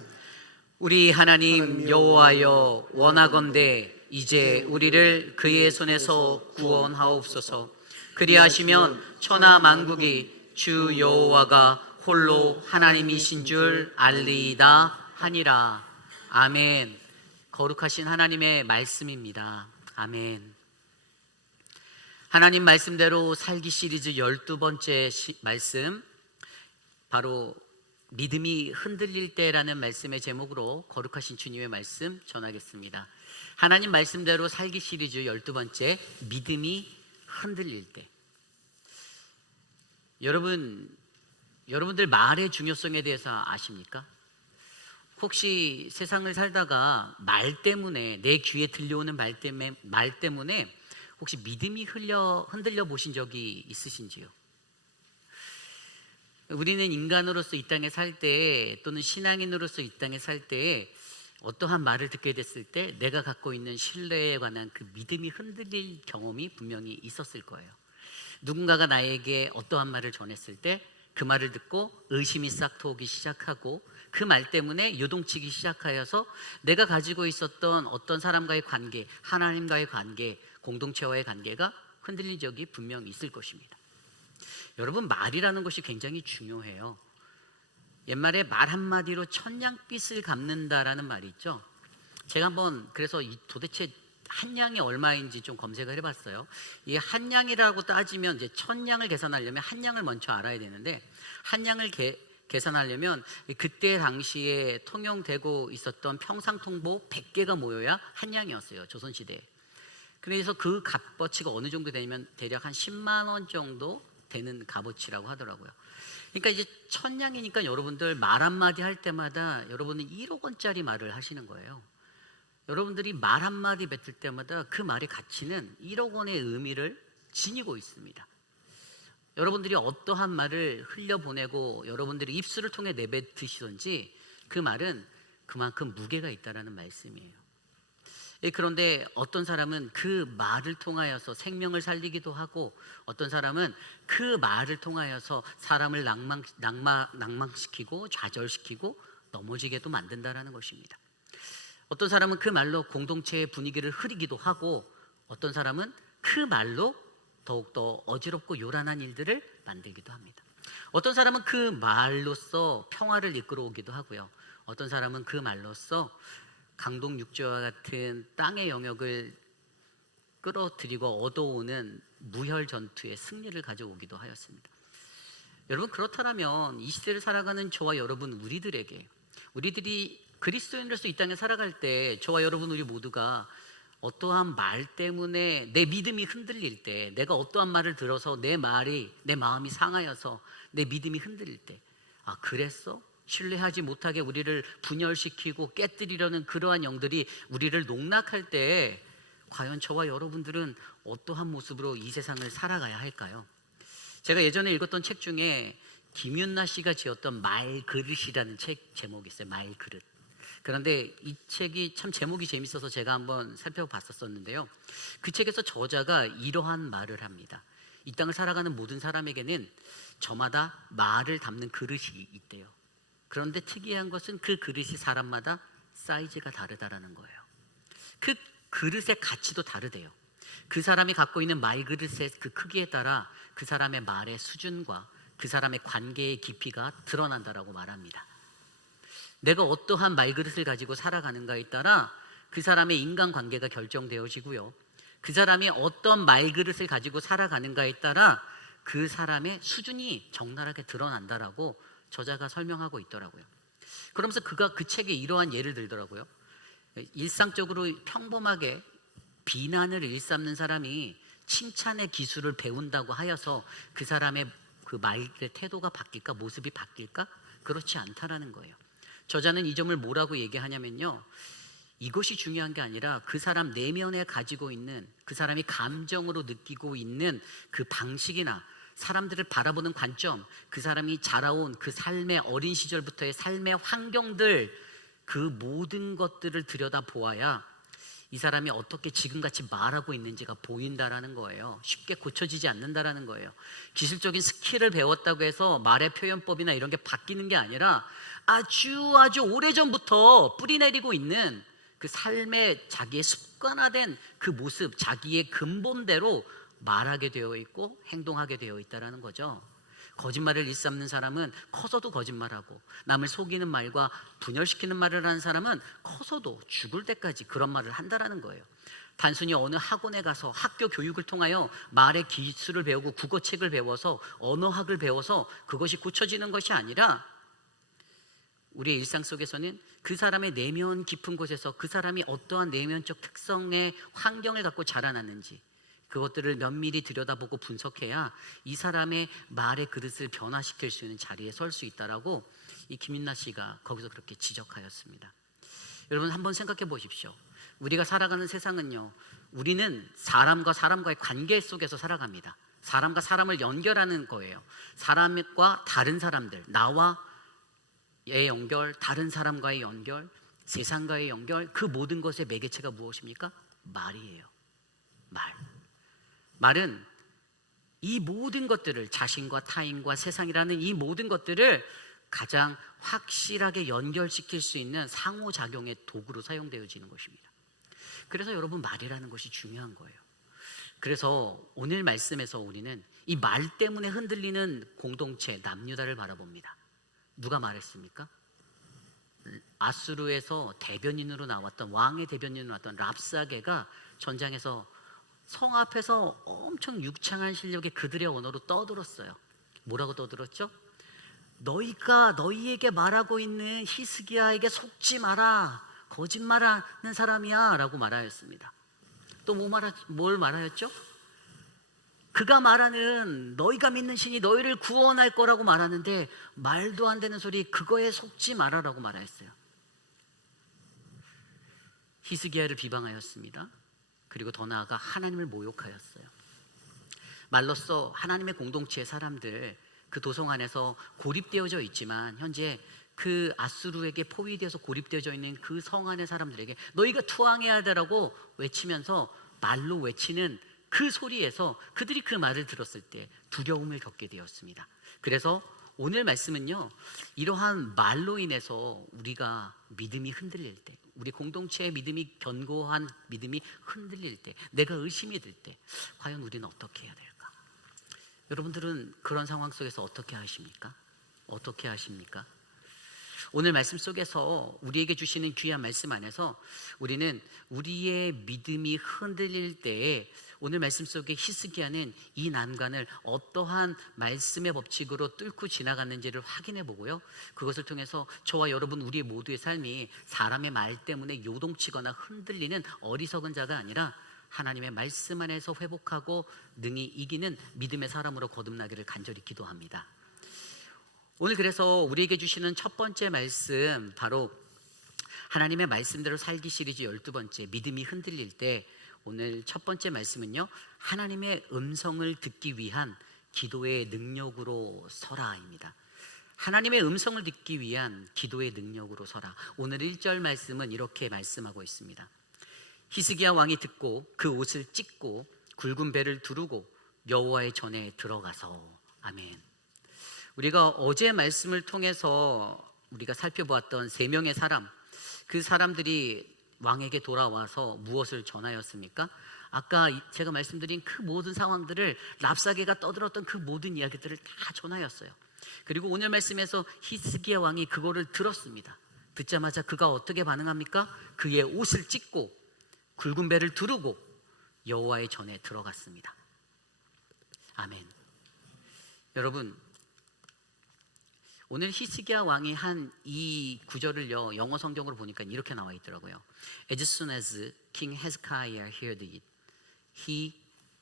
우리 하나님 여호와여 원하건대 이제 우리를 그의 손에서 구원하옵소서. 그리하시면 천하 만국이 주 여호와가 홀로 하나님이신 줄 알리이다 하니라. 아멘. 거룩하신 하나님의 말씀입니다. 아멘. 하나님 말씀대로 살기 시리즈 12번째 말씀, 바로 믿음이 흔들릴 때라는 말씀의 제목으로 거룩하신 주님의 말씀 전하겠습니다. 하나님 말씀대로 살기 시리즈 12번째, 믿음이 흔들릴 때. 여러분들 말의 중요성에 대해서 아십니까? 혹시 세상을 살다가 말 때문에, 내 귀에 들려오는 말 때문에 혹시 믿음이 흔들려 보신 적이 있으신지요? 우리는 인간으로서 이 땅에 살 때, 또는 신앙인으로서 이 땅에 살 때 어떠한 말을 듣게 됐을 때 내가 갖고 있는 신뢰에 관한 그 믿음이 흔들릴 경험이 분명히 있었을 거예요. 누군가가 나에게 어떠한 말을 전했을 때 그 말을 듣고 의심이 싹 트오기 시작하고 그 말 때문에 요동치기 시작하여서 내가 가지고 있었던 어떤 사람과의 관계, 하나님과의 관계, 공동체와의 관계가 흔들린 적이 분명히 있을 것입니다. 여러분, 말이라는 것이 굉장히 중요해요. 옛말에 말 한마디로 천냥빚을 갚는다라는 말이 있죠. 제가 한번 그래서 도대체 한 양이 얼마인지 좀 검색을 해봤어요. 이 한 양이라고 따지면 이제 1000양을 계산하려면 한 양을 먼저 알아야 되는데 한 양을 계산하려면 그때 당시에 통용되고 있었던 평상통보 100개가 모여야 한 양이었어요, 조선시대에. 그래서 그 값어치가 어느 정도 되냐면 대략 한 10만 원 정도 되는 값어치라고 하더라고요. 그러니까 이제 1000양이니까 여러분들 말 한마디 할 때마다 여러분은 1억 원짜리 말을 하시는 거예요. 여러분들이 말 한마디 뱉을 때마다 그 말의 가치는 1억 원의 의미를 지니고 있습니다. 여러분들이 어떠한 말을 흘려보내고 여러분들이 입술을 통해 내뱉으시든지 그 말은 그만큼 무게가 있다라는 말씀이에요. 그런데 어떤 사람은 그 말을 통하여서 생명을 살리기도 하고 어떤 사람은 그 말을 통하여서 사람을 낭망시키고 좌절시키고 넘어지게도 만든다라는 것입니다. 어떤 사람은 그 말로 공동체의 분위기를 흐리기도 하고 어떤 사람은 그 말로 더욱더 어지럽고 요란한 일들을 만들기도 합니다. 어떤 사람은 그 말로써 평화를 이끌어오기도 하고요. 어떤 사람은 그 말로써 강동 육지와 같은 땅의 영역을 끌어들이고 얻어오는 무혈 전투의 승리를 가져오기도 하였습니다. 여러분, 그렇다면 이 시대를 살아가는 저와 여러분 우리들이 그리스도인으로서 이 땅에 살아갈 때 저와 여러분 우리 모두가 어떠한 말 때문에 내 믿음이 흔들릴 때, 내가 어떠한 말을 들어서 내 마음이 상하여서 내 믿음이 흔들릴 때, 아, 그랬어? 신뢰하지 못하게 우리를 분열시키고 깨뜨리려는 그러한 영들이 우리를 농락할 때 과연 저와 여러분들은 어떠한 모습으로 이 세상을 살아가야 할까요? 제가 예전에 읽었던 책 중에 김윤나 씨가 지었던 말그릇이라는 책 제목이 있어요. 말그릇. 그런데 이 책이 참 제목이 재밌어서 제가 한번 살펴봤었는데요. 그 책에서 저자가 이러한 말을 합니다. 이 땅을 살아가는 모든 사람에게는 저마다 말을 담는 그릇이 있대요. 그런데 특이한 것은 그 그릇이 사람마다 사이즈가 다르다라는 거예요. 그 그릇의 가치도 다르대요. 그 사람이 갖고 있는 말그릇의 그 크기에 따라 그 사람의 말의 수준과 그 사람의 관계의 깊이가 드러난다라고 말합니다. 내가 어떠한 말그릇을 가지고 살아가는가에 따라 그 사람의 인간관계가 결정되어지고요. 그 사람이 어떤 말그릇을 가지고 살아가는가에 따라 그 사람의 수준이 적나라하게 드러난다라고 저자가 설명하고 있더라고요. 그러면서 그가 그 책에 이러한 예를 들더라고요. 일상적으로 평범하게 비난을 일삼는 사람이 칭찬의 기술을 배운다고 하여서 그 사람의 그 말의 태도가 바뀔까, 모습이 바뀔까? 그렇지 않다라는 거예요. 저자는 이 점을 뭐라고 얘기하냐면요, 이것이 중요한 게 아니라 그 사람 내면에 가지고 있는, 그 사람이 감정으로 느끼고 있는 그 방식이나 사람들을 바라보는 관점, 그 사람이 자라온 그 삶의 어린 시절부터의 삶의 환경들, 그 모든 것들을 들여다보아야 이 사람이 어떻게 지금같이 말하고 있는지가 보인다라는 거예요. 쉽게 고쳐지지 않는다라는 거예요. 기술적인 스킬을 배웠다고 해서 말의 표현법이나 이런 게 바뀌는 게 아니라 아주 오래전부터 뿌리내리고 있는 그 삶의 자기의 습관화된 그 모습, 자기의 근본대로 말하게 되어 있고 행동하게 되어 있다라는 거죠. 거짓말을 일삼는 사람은 커서도 거짓말하고, 남을 속이는 말과 분열시키는 말을 하는 사람은 커서도 죽을 때까지 그런 말을 한다라는 거예요. 단순히 어느 학원에 가서 학교 교육을 통하여 말의 기술을 배우고 국어책을 배워서 언어학을 배워서 그것이 고쳐지는 것이 아니라 우리의 일상 속에서는 그 사람의 내면 깊은 곳에서 그 사람이 어떠한 내면적 특성의 환경을 갖고 자라났는지 그것들을 면밀히 들여다보고 분석해야 이 사람의 말의 그릇을 변화시킬 수 있는 자리에 설 수 있다라고 이 김윤나 씨가 거기서 그렇게 지적하였습니다. 여러분, 한번 생각해 보십시오. 우리가 살아가는 세상은요, 우리는 사람과 사람과의 관계 속에서 살아갑니다. 사람과 사람을 연결하는 거예요. 사람과 다른 사람들, 나와의 연결, 다른 사람과의 연결, 세상과의 연결, 그 모든 것의 매개체가 무엇입니까? 말이에요. 말은 이 모든 것들을, 자신과 타인과 세상이라는 이 모든 것들을 가장 확실하게 연결시킬 수 있는 상호작용의 도구로 사용되어지는 것입니다. 그래서 여러분, 말이라는 것이 중요한 거예요. 그래서 오늘 말씀에서 우리는 이 말 때문에 흔들리는 공동체 남유다를 바라봅니다. 누가 말했습니까? 아수르에서 대변인으로 나왔던, 왕의 대변인으로 나왔던 랍사게가 전장에서 성 앞에서 엄청 유창한 실력의 그들의 언어로 떠들었어요. 뭐라고 떠들었죠? 너희가 너희에게 말하고 있는 히스기야에게 속지 마라. 거짓말하는 사람이야 라고 말하였습니다. 또 뭘 말하였죠? 그가 말하는 너희가 믿는 신이 너희를 구원할 거라고 말하는데 말도 안 되는 소리, 그거에 속지 마라라고 말하였어요. 히스기야를 비방하였습니다. 그리고 더 나아가 하나님을 모욕하였어요. 말로써 하나님의 공동체의 사람들, 그 도성 안에서 고립되어져 있지만 현재 그 아수르에게 포위되어서 고립되어져 있는 그 성 안의 사람들에게 너희가 투항해야 되라고 외치면서 말로 외치는 그 소리에서 그들이 그 말을 들었을 때 두려움을 겪게 되었습니다. 그래서 오늘 말씀은요, 이러한 말로 인해서 우리가 믿음이 흔들릴 때, 우리 공동체의 믿음이 견고한 믿음이 흔들릴 때, 내가 의심이 들 때 과연 우리는 어떻게 해야 될까? 여러분들은 그런 상황 속에서 어떻게 하십니까? 어떻게 하십니까? 오늘 말씀 속에서 우리에게 주시는 귀한 말씀 안에서 우리는 우리의 믿음이 흔들릴 때에 오늘 말씀 속에 히스기야는 이 난관을 어떠한 말씀의 법칙으로 뚫고 지나갔는지를 확인해 보고요, 그것을 통해서 저와 여러분 우리 모두의 삶이 사람의 말 때문에 요동치거나 흔들리는 어리석은 자가 아니라 하나님의 말씀 안에서 회복하고 능히 이기는 믿음의 사람으로 거듭나기를 간절히 기도합니다. 오늘 그래서 우리에게 주시는 첫 번째 말씀, 바로 하나님의 말씀대로 살기 시리즈 12번째, 믿음이 흔들릴 때 오늘 첫 번째 말씀은요, 하나님의 음성을 듣기 위한 기도의 능력으로 서라입니다. 하나님의 음성을 듣기 위한 기도의 능력으로 서라. 오늘 1절 말씀은 이렇게 말씀하고 있습니다. 히스기야 왕이 듣고 그 옷을 찢고 굵은 배를 두르고 여호와의 전에 들어가서. 아멘. 우리가 어제 말씀을 통해서 우리가 살펴보았던 3명의 사람, 그 사람들이 왕에게 돌아와서 무엇을 전하였습니까? 아까 제가 말씀드린 그 모든 상황들을, 랍사게가 떠들었던 그 모든 이야기들을 다 전하였어요. 그리고 오늘 말씀에서 히스기야 왕이 그거를 들었습니다. 듣자마자 그가 어떻게 반응합니까? 그의 옷을 찢고 굵은 배를 두르고 여호와의 전에 들어갔습니다. 아멘. 여러분, 오늘 히스기야 왕이 한 이 구절을요, 영어 성경으로 보니까 이렇게 나와 있더라고요. As soon as King Hezekiah heard it, he,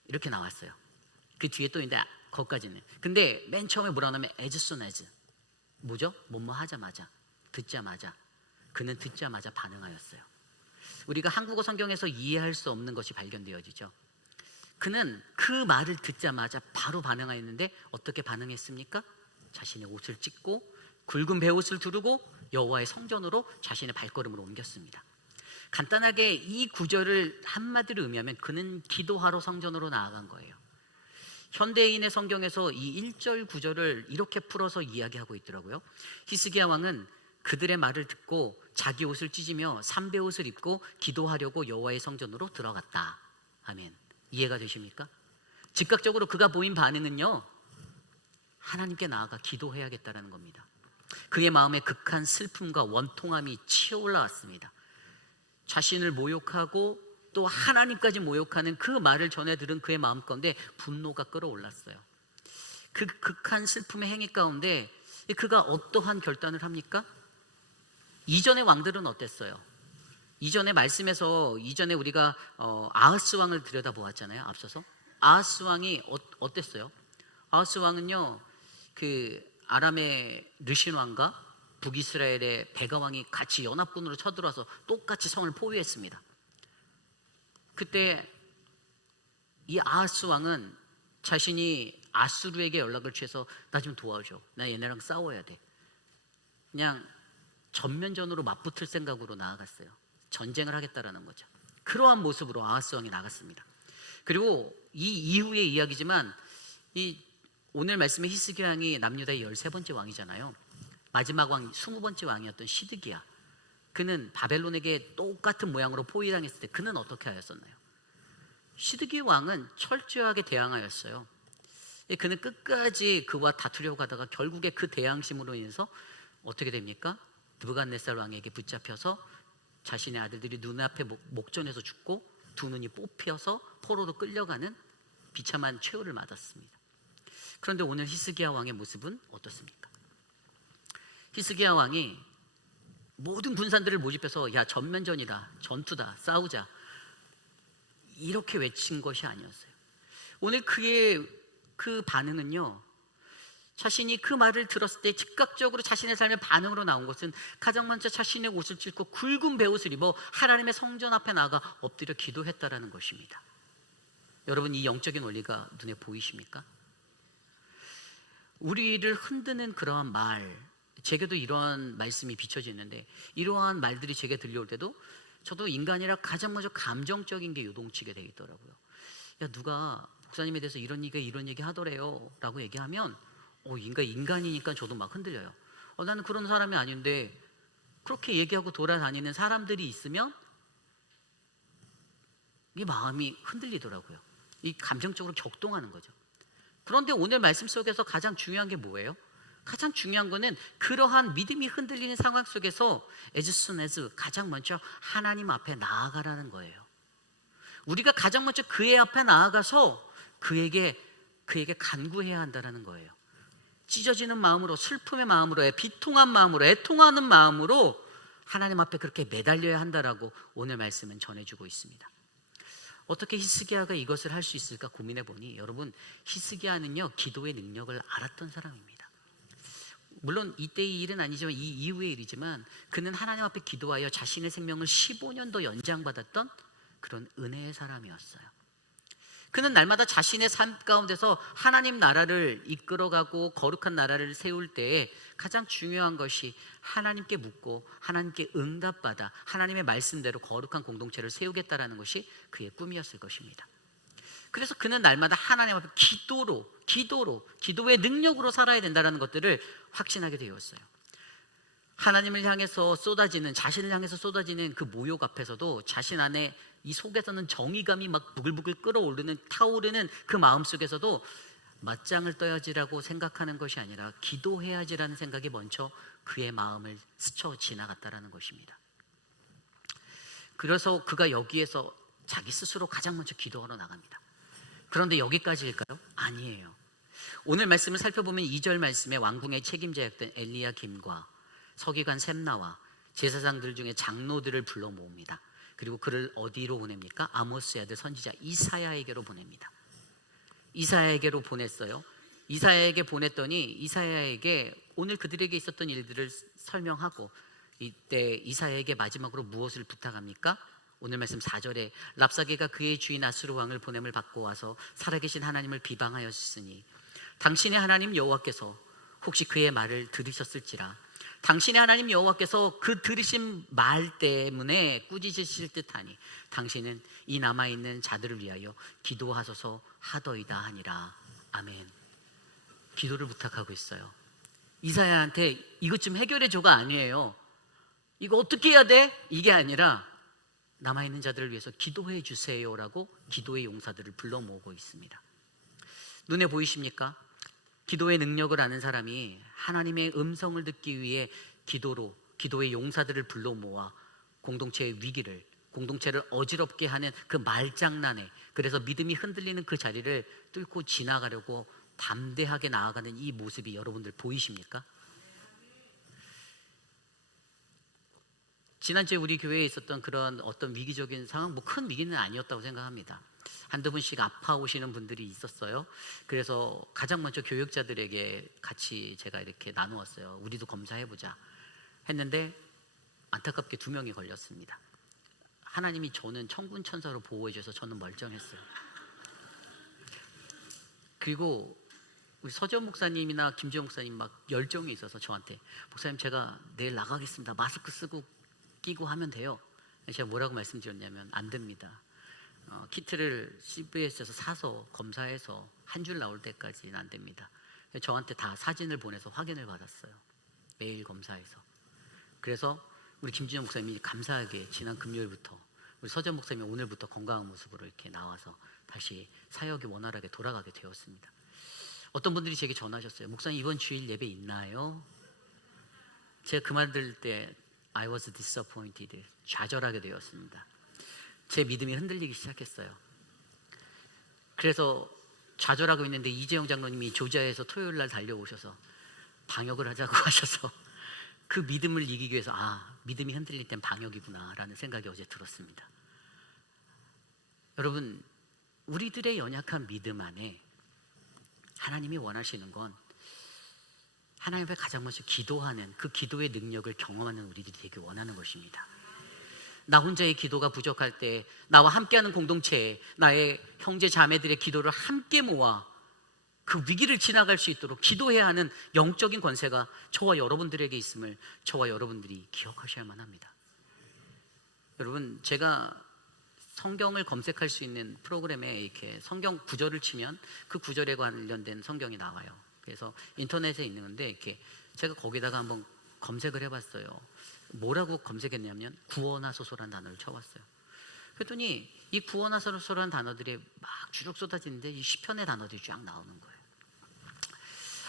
이렇게 나왔어요. 그 뒤에 또 있는데 거기까지는. 근데 맨 처음에 뭐라 하냐면 as soon as, 뭐죠? 뭐뭐 하자마자, 듣자마자, 그는 듣자마자 반응하였어요. 우리가 한국어 성경에서 이해할 수 없는 것이 발견되어지죠. 그는 그 말을 듣자마자 바로 반응하였는데 어떻게 반응했습니까? 자신의 옷을 찢고 굵은 베옷을 두르고 여호와의 성전으로 자신의 발걸음을 옮겼습니다. 간단하게 이 구절을 한마디로 의미하면 그는 기도하러 성전으로 나아간 거예요. 현대인의 성경에서 이 1절 구절을 이렇게 풀어서 이야기하고 있더라고요. 히스기야 왕은 그들의 말을 듣고 자기 옷을 찢으며 삼베옷을 입고 기도하려고 여호와의 성전으로 들어갔다. 아멘. 이해가 되십니까? 즉각적으로 그가 보인 반응은요, 하나님께 나아가 기도해야겠다라는 겁니다. 그의 마음에 극한 슬픔과 원통함이 치어 올라왔습니다. 자신을 모욕하고 또 하나님까지 모욕하는 그 말을 전해 들은 그의 마음 가운데 분노가 끌어올랐어요. 그 극한 슬픔의 행위 가운데 그가 어떠한 결단을 합니까? 이전의 왕들은 어땠어요? 이전의 말씀에서 이전에 우리가 아하스 왕을 들여다보았잖아요. 앞서서 아하스 왕이 어땠어요? 아하스 왕은요, 그 아람의 르신 왕과 북이스라엘의 베가 왕이 같이 연합군으로 쳐들어와서 똑같이 성을 포위했습니다. 그때 이 아하스 왕은 자신이 아수르에게 연락을 취해서 나 좀 도와줘, 나 얘네랑 싸워야 돼, 그냥 전면전으로 맞붙을 생각으로 나아갔어요. 전쟁을 하겠다라는 거죠. 그러한 모습으로 아하스 왕이 나갔습니다. 그리고 이 이후의 이야기지만 이 오늘 말씀의 히스기야 왕이 남유다의 13번째 왕이잖아요. 마지막 왕 20번째 왕이었던 시드기야, 그는 바벨론에게 똑같은 모양으로 포위당했을 때 그는 어떻게 하였었나요? 시드기야 왕은 철저하게 대항하였어요. 그는 끝까지 그와 다투려고 하다가 결국에 그 대항심으로 인해서 어떻게 됩니까? 느부갓네살 왕에게 붙잡혀서 자신의 아들들이 눈앞에 목전에서 죽고 두 눈이 뽑혀서 포로로 끌려가는 비참한 최후를 맞았습니다. 그런데 오늘 히스기야 왕의 모습은 어떻습니까? 히스기야 왕이 모든 군사들을 모집해서 야 전면전이다, 전투다, 싸우자 이렇게 외친 것이 아니었어요. 오늘 그의 그 반응은요, 자신이 그 말을 들었을 때 즉각적으로 자신의 삶의 반응으로 나온 것은 가장 먼저 자신의 옷을 찢고 굵은 베옷을 입어 하나님의 성전 앞에 나가 엎드려 기도했다라는 것입니다. 여러분, 이 영적인 원리가 눈에 보이십니까? 우리를 흔드는 그러한 말, 제게도 이러한 말씀이 비춰지는데, 이러한 말들이 제게 들려올 때도 저도 인간이라 가장 먼저 감정적인 게 요동치게 되겠더라고요. 야, 누가 목사님에 대해서 이런 얘기 하더래요 라고 얘기하면 인간이니까 저도 막 흔들려요. 나는 그런 사람이 아닌데 그렇게 얘기하고 돌아다니는 사람들이 있으면 이 마음이 흔들리더라고요. 이 감정적으로 격동하는 거죠. 그런데 오늘 말씀 속에서 가장 중요한 게 뭐예요? 가장 중요한 거는 그러한 믿음이 흔들리는 상황 속에서 as soon as 가장 먼저 하나님 앞에 나아가라는 거예요. 우리가 가장 먼저 그의 앞에 나아가서 그에게 간구해야 한다는 거예요. 찢어지는 마음으로, 슬픔의 마음으로, 비통한 마음으로, 애통하는 마음으로 하나님 앞에 그렇게 매달려야 한다라고 오늘 말씀은 전해주고 있습니다. 어떻게 히스기야가 이것을 할 수 있을까 고민해 보니, 여러분, 히스기야는요 기도의 능력을 알았던 사람입니다. 물론 이때의 일은 아니지만 이 이후의 일이지만 그는 하나님 앞에 기도하여 자신의 생명을 15년 더 연장받았던 그런 은혜의 사람이었어요. 그는 날마다 자신의 삶 가운데서 하나님 나라를 이끌어가고 거룩한 나라를 세울 때에 가장 중요한 것이 하나님께 묻고 하나님께 응답받아 하나님의 말씀대로 거룩한 공동체를 세우겠다라는 것이 그의 꿈이었을 것입니다. 그래서 그는 날마다 하나님 앞에 기도의 능력으로 살아야 된다는 것들을 확신하게 되었어요. 하나님을 향해서 자신을 향해서 쏟아지는 그 모욕 앞에서도 자신 안에 이 속에서는 정의감이 막 부글부글 끓어오르는, 타오르는 그 마음 속에서도 맞짱을 떠야지라고 생각하는 것이 아니라 기도해야지라는 생각이 먼저 그의 마음을 스쳐 지나갔다라는 것입니다. 그래서 그가 여기에서 자기 스스로 가장 먼저 기도하러 나갑니다. 그런데 여기까지일까요? 아니에요. 오늘 말씀을 살펴보면 2절 말씀에 왕궁의 책임자였던 엘리야김과 서기관 셈나와 제사장들 중에 장로들을 불러 모읍니다. 그리고 그를 어디로 보냅니까? 아모스의 아들 선지자 이사야에게로 보냅니다. 이사야에게로 보냈어요. 이사야에게 보냈더니 이사야에게 오늘 그들에게 있었던 일들을 설명하고, 이때 이사야에게 마지막으로 무엇을 부탁합니까? 오늘 말씀 4절에 랍사게가 그의 주인 아수르 왕을 보냄을 받고 와서 살아계신 하나님을 비방하였으니 당신의 하나님 여호와께서 혹시 그의 말을 들으셨을지라. 당신의 하나님 여호와께서 그 들으신 말 때문에 꾸짖으실 듯하니 당신은 이 남아있는 자들을 위하여 기도하소서 하더이다 하니라. 아멘. 기도를 부탁하고 있어요. 이사야한테 이것 좀 해결해줘가 아니에요. 이거 어떻게 해야 돼? 이게 아니라 남아있는 자들을 위해서 기도해 주세요라고 기도의 용사들을 불러 모으고 있습니다. 눈에 보이십니까? 기도의 능력을 아는 사람이 하나님의 음성을 듣기 위해 기도의 용사들을 불러 모아 공동체의 위기를, 공동체를 어지럽게 하는 그 말장난에, 그래서 믿음이 흔들리는 그 자리를 뚫고 지나가려고 담대하게 나아가는 이 모습이 여러분들 보이십니까? 지난주에 우리 교회에 있었던 그런 어떤 위기적인 상황, 큰 위기는 아니었다고 생각합니다. 한두 분씩 아파오시는 분들이 있었어요. 그래서 가장 먼저 교육자들에게 같이 제가 이렇게 나누었어요. 우리도 검사해보자 했는데 안타깝게 2명이 걸렸습니다. 하나님이 저는 천군 천사로 보호해 주셔서 저는 멀쩡했어요. 그리고 우리 서지원 목사님이나 김지영 목사님 막 열정이 있어서 저한테, 목사님 제가 내일 나가겠습니다. 마스크 쓰고 끼고 하면 돼요. 제가 뭐라고 말씀드렸냐면 안 됩니다. 키트를 CVS에서 사서 검사해서 한 줄 나올 때까지는 안 됩니다. 저한테 다 사진을 보내서 확인을 받았어요. 매일 검사해서. 그래서 우리 김준영 목사님이 감사하게 지난 금요일부터, 우리 서재 목사님이 오늘부터 건강한 모습으로 이렇게 나와서 다시 사역이 원활하게 돌아가게 되었습니다. 어떤 분들이 제게 전화하셨어요. 목사님 이번 주일 예배 있나요? 제가 그 말 들을 때 I was disappointed, 좌절하게 되었습니다. 제 믿음이 흔들리기 시작했어요. 그래서 좌절하고 있는데 이재영 장로님이 조지아에서 토요일 날 달려오셔서 방역을 하자고 하셔서 그 믿음을 이기기 위해서 믿음이 흔들릴 땐 방역이구나라는 생각이 어제 들었습니다. 여러분, 우리들의 연약한 믿음 안에 하나님이 원하시는 건 하나님 앞에 가장 먼저 기도하는 그 기도의 능력을 경험하는 우리들이 되게 원하는 것입니다. 나 혼자의 기도가 부족할 때 나와 함께하는 공동체에 나의 형제 자매들의 기도를 함께 모아 그 위기를 지나갈 수 있도록 기도해야 하는 영적인 권세가 저와 여러분들에게 있음을 저와 여러분들이 기억하셔야만 합니다. 여러분, 제가 성경을 검색할 수 있는 프로그램에 이렇게 성경 구절을 치면 그 구절에 관련된 성경이 나와요. 그래서 인터넷에 있는 건데 이렇게 제가 거기다가 한번 검색을 해봤어요. 뭐라고 검색했냐면 구원하소서라는 단어를 쳐봤어요. 그랬더니 이 구원하소서라는 단어들이 막 주룩 쏟아지는데 이 시편의 단어들이 쫙 나오는 거예요.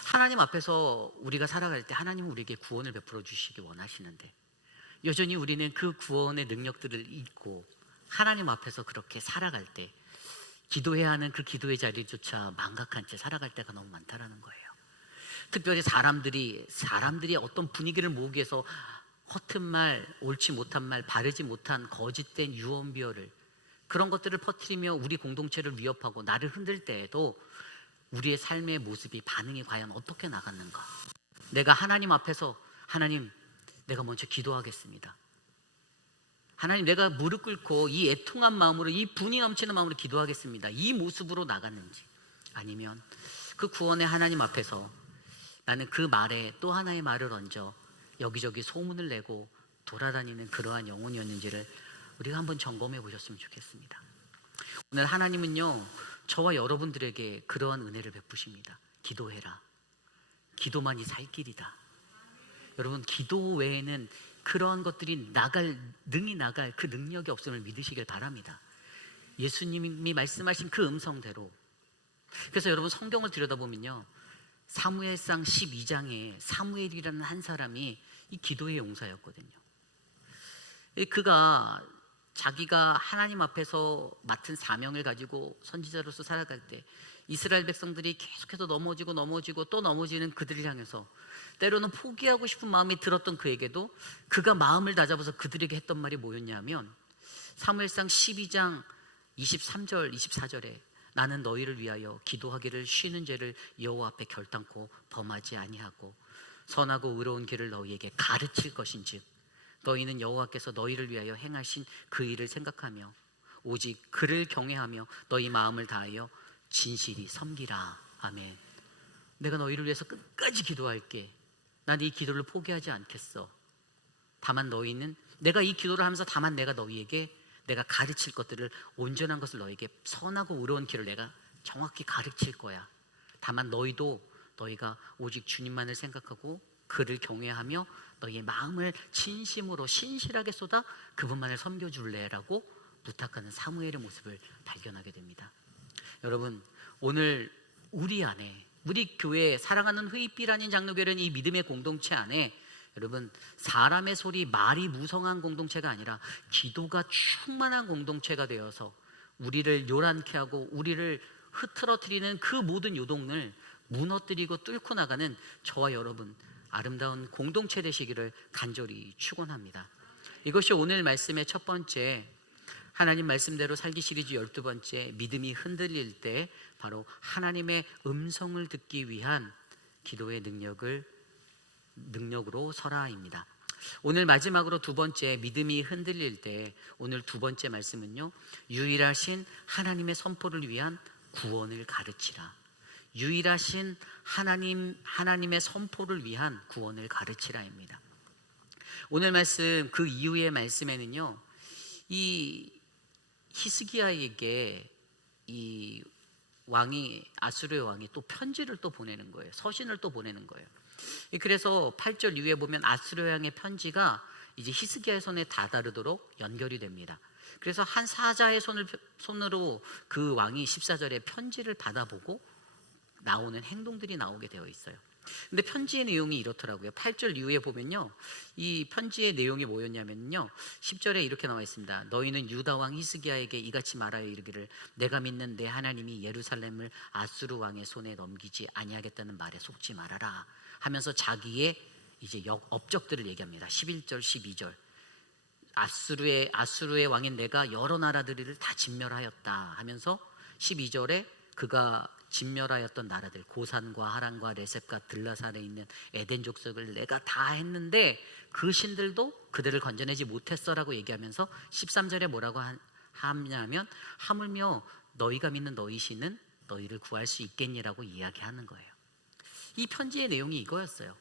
하나님 앞에서 우리가 살아갈 때 하나님은 우리에게 구원을 베풀어 주시기 원하시는데 여전히 우리는 그 구원의 능력들을 잊고 하나님 앞에서 그렇게 살아갈 때 기도해야 하는 그 기도의 자리조차 망각한 채 살아갈 때가 너무 많다라는 거예요. 특별히 사람들이 어떤 분위기를 모으기 위해서 허튼 말, 옳지 못한 말, 바르지 못한 거짓된 유언비어를 그런 것들을 퍼뜨리며 우리 공동체를 위협하고 나를 흔들 때에도 우리의 삶의 모습이 반응이 과연 어떻게 나갔는가? 내가 하나님 앞에서 하나님, 내가 먼저 기도하겠습니다. 하나님, 내가 무릎 꿇고 이 애통한 마음으로 이 분이 넘치는 마음으로 기도하겠습니다. 이 모습으로 나갔는지 아니면 그 구원의 하나님 앞에서 나는 그 말에 또 하나의 말을 얹어 여기저기 소문을 내고 돌아다니는 그러한 영혼이었는지를 우리가 한번 점검해 보셨으면 좋겠습니다. 오늘 하나님은요, 저와 여러분들에게 그러한 은혜를 베푸십니다. 기도해라. 기도만이 살 길이다. 여러분, 기도 외에는 그러한 것들이 능히 나갈 그 능력이 없음을 믿으시길 바랍니다. 예수님이 말씀하신 그 음성대로. 그래서 여러분, 성경을 들여다보면요, 사무엘상 12장에 사무엘이라는 한 사람이 이 기도의 용사였거든요. 그가 자기가 하나님 앞에서 맡은 사명을 가지고 선지자로서 살아갈 때 이스라엘 백성들이 계속해서 넘어지고 또 넘어지는 그들을 향해서 때로는 포기하고 싶은 마음이 들었던 그에게도 그가 마음을 다잡아서 그들에게 했던 말이 뭐였냐면 사무엘상 12장 23절 24절에 나는 너희를 위하여 기도하기를 쉬는 죄를 여호와 앞에 결단코 범하지 아니하고 선하고 의로운 길을 너희에게 가르칠 것인즉 너희는 여호와께서 너희를 위하여 행하신 그 일을 생각하며 오직 그를 경외하며 너희 마음을 다하여 진실이 섬기라. 아멘. 내가 너희를 위해서 끝까지 기도할게. 난 이 기도를 포기하지 않겠어. 다만 너희는 내가 이 기도를 하면서 다만 내가 너희에게 내가 가르칠 것들을 온전한 것을 너희에게 선하고 의로운 길을 내가 정확히 가르칠 거야. 다만 너희가 오직 주님만을 생각하고 그를 경외하며 너희의 마음을 진심으로 신실하게 쏟아 그분만을 섬겨줄래라고 부탁하는 사무엘의 모습을 발견하게 됩니다. 여러분, 오늘 우리 안에 우리 교회 사랑하는 휘빛라는 장로교회는 이 믿음의 공동체 안에 여러분, 사람의 소리, 말이 무성한 공동체가 아니라 기도가 충만한 공동체가 되어서 우리를 요란케 하고 우리를 흐트러뜨리는 그 모든 요동을 무너뜨리고 뚫고 나가는 저와 여러분 아름다운 공동체 되시기를 간절히 축원합니다. 이것이 오늘 말씀의 첫 번째, 하나님 말씀대로 살기 시리즈 12번째, 믿음이 흔들릴 때 바로 하나님의 음성을 듣기 위한 기도의 능력으로 설아입니다. 오늘 마지막으로 두 번째, 믿음이 흔들릴 때 오늘 두 번째 말씀은요, 유일하신 하나님의 선포를 위한 구원을 가르치라. 유일하신 하나님의 선포를 위한 구원을 가르치라입니다. 오늘 말씀 그 이후의 말씀에는요, 이 히스기야에게 이 아수르의 왕이 또 편지를 또 보내는 거예요. 서신을 또 보내는 거예요. 그래서 8절 이후에 보면 아수르 왕의 편지가 이제 히스기야의 손에 다다르도록 연결이 됩니다. 그래서 한 사자의 손으로 그 왕이 14절에 편지를 받아보고 나오는 행동들이 나오게 되어 있어요. 근데 편지의 내용이 이렇더라고요. 8절 이후에 보면요, 이 편지의 내용이 뭐였냐면요, 10절에 이렇게 나와 있습니다. 너희는 유다 왕 히스기야에게 이같이 말하여 이르기를 내가 믿는 내 하나님이 예루살렘을 아수르 왕의 손에 넘기지 아니하겠다는 말에 속지 말아라 하면서 자기의 이제 업적들을 얘기합니다. 11절, 12절. 아수르의 왕인 내가 여러 나라들을 다 진멸하였다 하면서 12절에 그가 진멸하였던 나라들, 고산과 하란과 레셉과 들라산에 있는 에덴 족속을 내가 다 했는데 그 신들도 그들을 건져내지 못했어라고 얘기하면서 13절에 뭐라고 하냐면 하물며 너희가 믿는 너희 신은 너희를 구할 수 있겠니라고 이야기하는 거예요. 이 편지의 내용이 이거였어요.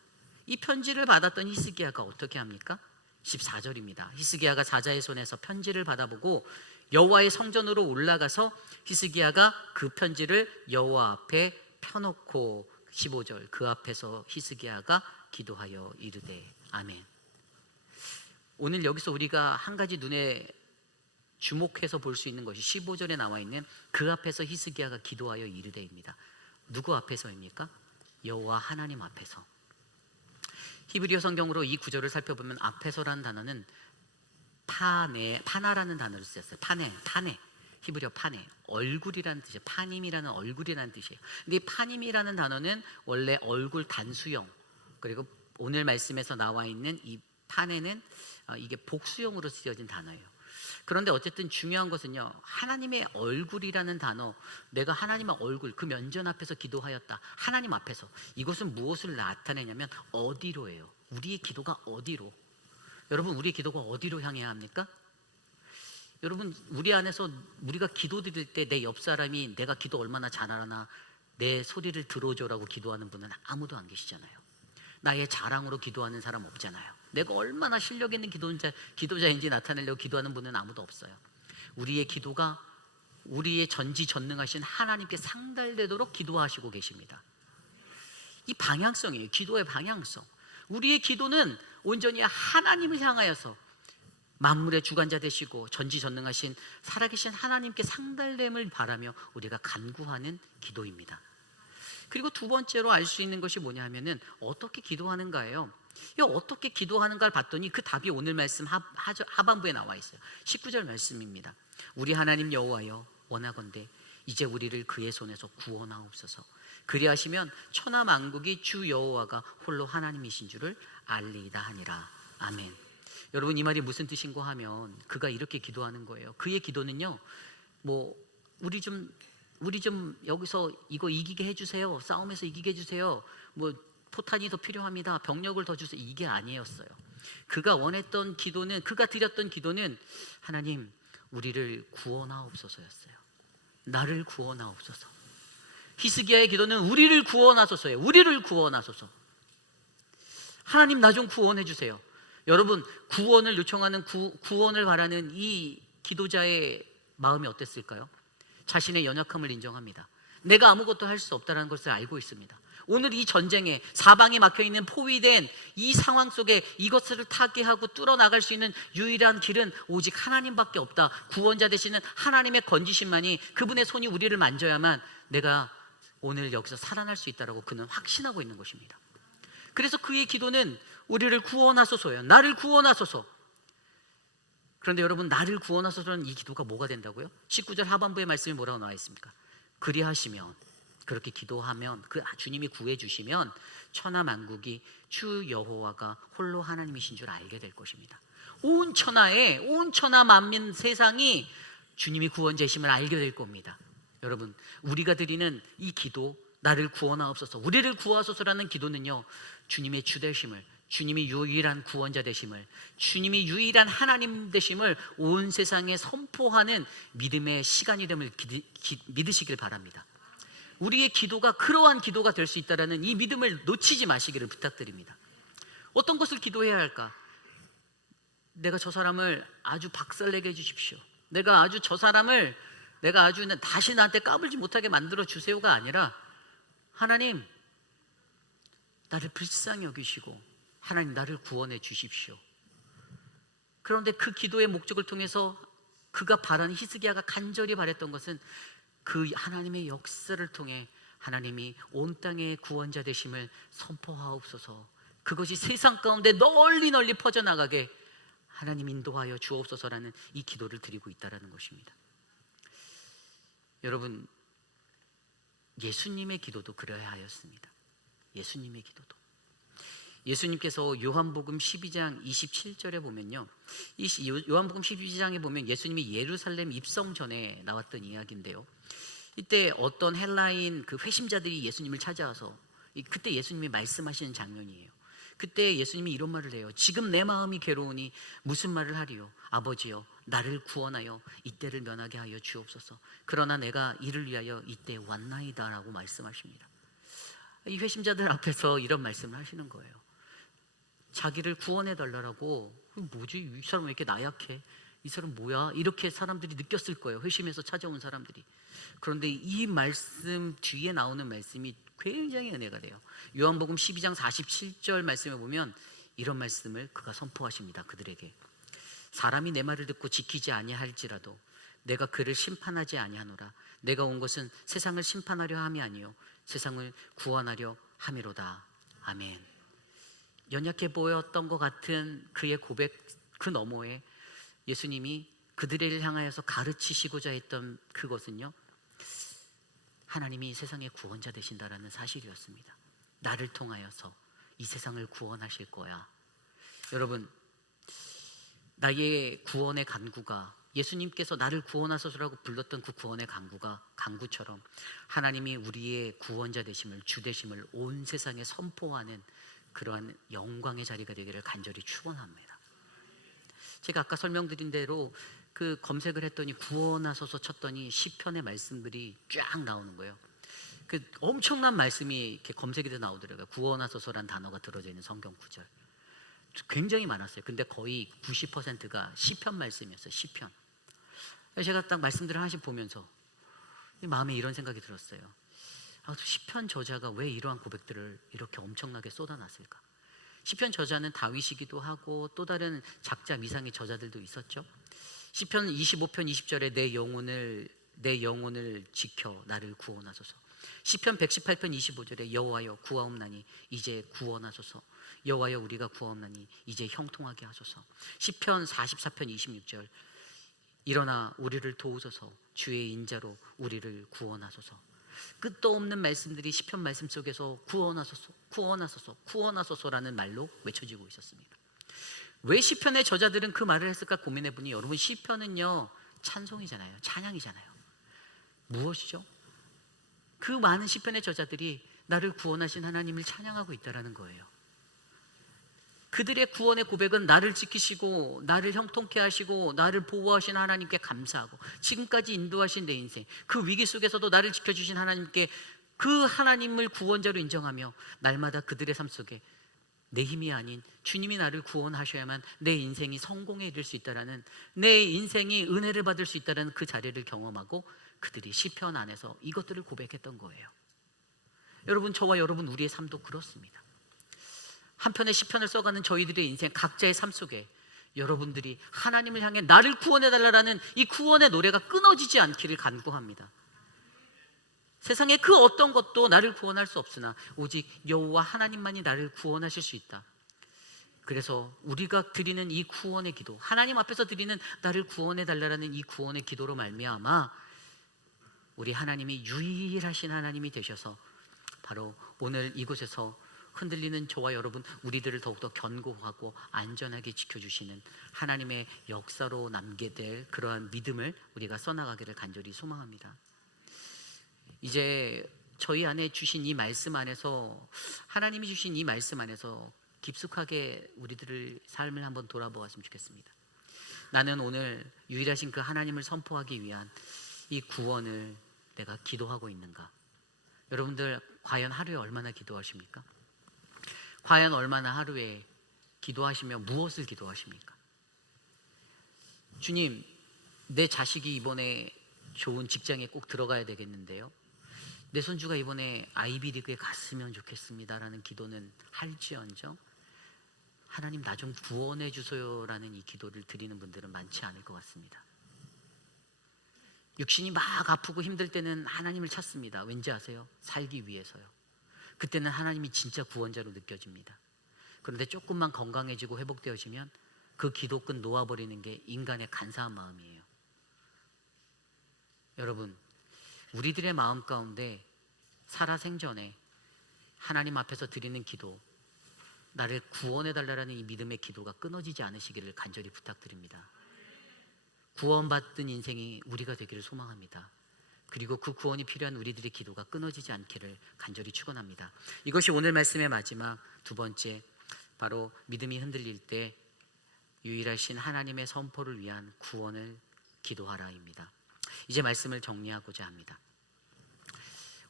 이 편지를 받았던 히스기야가 어떻게 합니까? 14절입니다. 히스기야가 사자의 손에서 편지를 받아보고 여호와의 성전으로 올라가서 히스기야가 그 편지를 여호와 앞에 펴놓고 15절 그 앞에서 히스기야가 기도하여 이르되 아멘. 오늘 여기서 우리가 한 가지 눈에 주목해서 볼 수 있는 것이 15절에 나와 있는 그 앞에서 히스기야가 기도하여 이르되입니다. 누구 앞에서입니까? 여호와 하나님 앞에서. 히브리어 성경으로 이 구절을 살펴보면 앞에서라는 단어는 파나라는 단어를 쓰였어요. 파네. 히브리어 파네. 얼굴이라는 뜻이에요. 파님이라는 얼굴이라는 뜻이에요. 근데 이 파님이라는 단어는 원래 얼굴 단수형, 그리고 오늘 말씀에서 나와 있는 이 파네는 이게 복수형으로 쓰여진 단어예요. 그런데 어쨌든 중요한 것은요, 하나님의 얼굴이라는 단어, 내가 하나님의 얼굴, 그 면전 앞에서 기도하였다. 하나님 앞에서. 이것은 무엇을 나타내냐면 어디로예요. 우리의 기도가 어디로. 여러분, 우리의 기도가 어디로 향해야 합니까? 여러분, 우리 안에서 우리가 기도 드릴 때 내 옆 사람이 내가 기도 얼마나 잘하나 내 소리를 들어줘라고 기도하는 분은 아무도 안 계시잖아요. 나의 자랑으로 기도하는 사람 없잖아요. 내가 얼마나 실력 있는 기도자인지 나타내려고 기도하는 분은 아무도 없어요. 우리의 기도가 우리의 전지전능하신 하나님께 상달되도록 기도하시고 계십니다. 이 방향성이에요. 기도의 방향성. 우리의 기도는 온전히 하나님을 향하여서 만물의 주관자 되시고 전지전능하신 살아계신 하나님께 상달됨을 바라며 우리가 간구하는 기도입니다. 그리고 두 번째로 알 수 있는 것이 뭐냐 하면은 어떻게 기도하는가예요. 어떻게 기도하는가를 봤더니 그 답이 오늘 말씀 하반부에 나와 있어요. 19절 말씀입니다. 우리 하나님 여호와여, 원하건대 이제 우리를 그의 손에서 구원하옵소서. 그리하시면 천하 만국이 주 여호와가 홀로 하나님이신 줄을 알리이다 하니라. 아멘. 여러분, 이 말이 무슨 뜻인가 하면 그가 이렇게 기도하는 거예요. 그의 기도는요, 우리 좀 여기서 이거 이기게 해주세요. 싸움에서 이기게 해주세요. 포탄이 더 필요합니다. 병력을 더 주세요. 이게 아니었어요. 그가 원했던 기도는, 그가 드렸던 기도는 하나님 우리를 구원하옵소서였어요. 나를 구원하옵소서. 히스기야의 기도는 우리를 구원하소서예요. 우리를 구원하소서. 하나님 나 좀 구원해 주세요. 여러분, 구원을 요청하는 구원을 바라는 이 기도자의 마음이 어땠을까요? 자신의 연약함을 인정합니다. 내가 아무것도 할 수 없다는 것을 알고 있습니다. 오늘 이 전쟁에 사방이 막혀있는 포위된 이 상황 속에 이것을 타개하고 뚫어나갈 수 있는 유일한 길은 오직 하나님밖에 없다. 구원자 되시는 하나님의 건지심만이, 그분의 손이 우리를 만져야만 내가 오늘 여기서 살아날 수 있다고 그는 확신하고 있는 것입니다. 그래서 그의 기도는 우리를 구원하소서예요. 나를 구원하소서. 그런데 여러분, 나를 구원하소서는 이 기도가 뭐가 된다고요? 19절 하반부의 말씀이 뭐라고 나와 있습니까? 그리하시면, 그렇게 기도하면, 그 주님이 구해주시면 천하 만국이 주 여호와가 홀로 하나님이신 줄 알게 될 것입니다. 온 천하 만민 세상이 주님이 구원자이심을 알게 될 겁니다. 여러분, 우리가 드리는 이 기도, 나를 구원하옵소서, 우리를 구하소서라는 기도는요, 주님의 주 되심을, 주님이 유일한 구원자 되심을, 주님이 유일한 하나님 되심을 온 세상에 선포하는 믿음의 시간이됨을 믿으시길 바랍니다. 우리의 기도가 그러한 기도가 될 수 있다는 이 믿음을 놓치지 마시기를 부탁드립니다. 어떤 것을 기도해야 할까? 내가 저 사람을 아주 박살내게 해주십시오. 내가 아주 다시 나한테 까불지 못하게 만들어 주세요가 아니라, 하나님 나를 불쌍히 여기시고 하나님 나를 구원해 주십시오. 그런데 그 기도의 목적을 통해서 그가 바라는, 히스기야가 간절히 바랬던 것은 그 하나님의 역사를 통해 하나님이 온 땅의 구원자 되심을 선포하옵소서. 그것이 세상 가운데 널리 퍼져나가게 하나님 인도하여 주옵소서라는 이 기도를 드리고 있다는 것입니다. 여러분, 예수님의 기도도 그러해야 하였습니다. 예수님의 기도도. 예수님께서 요한복음 12장 27절에 보면요, 요한복음 12장에 보면 예수님이 예루살렘 입성 전에 나왔던 이야기인데요, 이때 어떤 헬라인 그 회심자들이 예수님을 찾아와서 그때 예수님이 말씀하시는 장면이에요. 그때 예수님이 이런 말을 해요. 지금 내 마음이 괴로우니 무슨 말을 하리요? 아버지여, 나를 구원하여 이때를 면하게 하여 주옵소서. 그러나 내가 이를 위하여 이때 왔나이다 라고 말씀하십니다. 이 회심자들 앞에서 이런 말씀을 하시는 거예요. 자기를 구원해 달라고. 뭐지, 이 사람 왜 이렇게 나약해? 이 사람 뭐야? 이렇게 사람들이 느꼈을 거예요. 회심해서 찾아온 사람들이. 그런데 이 말씀 뒤에 나오는 말씀이 굉장히 은혜가 돼요. 요한복음 12장 47절 말씀에 보면 이런 말씀을 그가 선포하십니다. 그들에게 사람이 내 말을 듣고 지키지 아니할지라도 내가 그를 심판하지 아니하노라. 내가 온 것은 세상을 심판하려 함이 아니요 세상을 구원하려 함이로다. 아멘. 연약해 보였던 것 같은 그의 고백 그 너머에 예수님이 그들을 향하여서 가르치시고자 했던 그것은요, 하나님이 세상의 구원자 되신다라는 사실이었습니다. 나를 통하여서 이 세상을 구원하실 거야. 여러분, 나의 구원의 간구가, 예수님께서 나를 구원하소서라고 불렀던 그 구원의 간구처럼 하나님이 우리의 구원자 되심을, 주 되심을 온 세상에 선포하는 그러한 영광의 자리가 되기를 간절히 축원합니다. 제가 아까 설명드린 대로 그 검색을 했더니 구원하소서 쳤더니 시편의 말씀들이 쫙 나오는 거예요. 그 엄청난 말씀이 이렇게 검색이 돼 나오더라고요. 구원하소서란 단어가 들어져 있는 성경 구절 굉장히 많았어요. 근데 거의 90%가 시편 말씀이었어요. 시편. 제가 딱 말씀들을 하나씩 보면서 마음에 이런 생각이 들었어요. 시편 저자가 왜 이러한 고백들을 이렇게 엄청나게 쏟아놨을까? 시편 저자는 다윗이기도 하고 또 다른 작자 미상의 저자들도 있었죠. 시편 25편 20절에 내 영혼을 지켜 나를 구원하소서. 시편 118편 25절에 여호와여 구하옵나니 이제 구원하소서. 여호와여 우리가 구하옵나니 이제 형통하게 하소서. 시편 44편 26절 일어나 우리를 도우소서. 주의 인자로 우리를 구원하소서. 끝도 없는 말씀들이 시편 말씀 속에서 구원하소서, 구원하소서, 구원하소서라는 말로 외쳐지고 있었습니다. 왜 시편의 저자들은 그 말을 했을까 고민해보니, 여러분, 시편은요 찬송이잖아요. 찬양이잖아요. 무엇이죠? 그 많은 시편의 저자들이 나를 구원하신 하나님을 찬양하고 있다는 거예요. 그들의 구원의 고백은 나를 지키시고 나를 형통케 하시고 나를 보호하신 하나님께 감사하고 지금까지 인도하신 내 인생, 그 위기 속에서도 나를 지켜주신 하나님께, 그 하나님을 구원자로 인정하며 날마다 그들의 삶 속에 내 힘이 아닌 주님이 나를 구원하셔야만 내 인생이 성공에 이를 수 있다라는, 내 인생이 은혜를 받을 수 있다라는 그 자리를 경험하고 그들이 시편 안에서 이것들을 고백했던 거예요. 여러분, 저와 여러분 우리의 삶도 그렇습니다. 한편의 시편을 써가는 저희들의 인생 각자의 삶 속에 여러분들이 하나님을 향해 나를 구원해달라는 이 구원의 노래가 끊어지지 않기를 간구합니다. 세상의 그 어떤 것도 나를 구원할 수 없으나 오직 여호와 하나님만이 나를 구원하실 수 있다. 그래서 우리가 드리는 이 구원의 기도, 하나님 앞에서 드리는 나를 구원해달라는 이 구원의 기도로 말미암아 우리 하나님이 유일하신 하나님이 되셔서 바로 오늘 이곳에서 흔들리는 저와 여러분 우리들을 더욱더 견고하고 안전하게 지켜주시는 하나님의 역사로 남게 될 그러한 믿음을 우리가 써나가기를 간절히 소망합니다. 이제 저희 안에 주신 이 말씀 안에서, 하나님이 주신 이 말씀 안에서 깊숙하게 우리들의 삶을 한번 돌아보았으면 좋겠습니다. 나는 오늘 유일하신 그 하나님을 선포하기 위한 이 구원을 내가 기도하고 있는가? 여러분들 과연 하루에 얼마나 기도하십니까? 과연 얼마나 하루에 기도하시며 무엇을 기도하십니까? 주님, 내 자식이 이번에 좋은 직장에 꼭 들어가야 되겠는데요, 내 손주가 이번에 아이비리그에 갔으면 좋겠습니다라는 기도는 할지언정 하나님 나 좀 구원해 주소요라는 이 기도를 드리는 분들은 많지 않을 것 같습니다. 육신이 막 아프고 힘들 때는 하나님을 찾습니다. 왠지 아세요? 살기 위해서요. 그때는 하나님이 진짜 구원자로 느껴집니다. 그런데 조금만 건강해지고 회복되어지면 그 기도끝 놓아버리는 게 인간의 간사한 마음이에요. 여러분, 우리들의 마음 가운데 살아생전에 하나님 앞에서 드리는 기도, 나를 구원해 달라는 이 믿음의 기도가 끊어지지 않으시기를 간절히 부탁드립니다. 구원받은 인생이 우리가 되기를 소망합니다. 그리고 그 구원이 필요한 우리들의 기도가 끊어지지 않기를 간절히 축원합니다. 이것이 오늘 말씀의 마지막 두 번째, 바로 믿음이 흔들릴 때 유일하신 하나님의 선포를 위한 구원을 기도하라입니다. 이제 말씀을 정리하고자 합니다.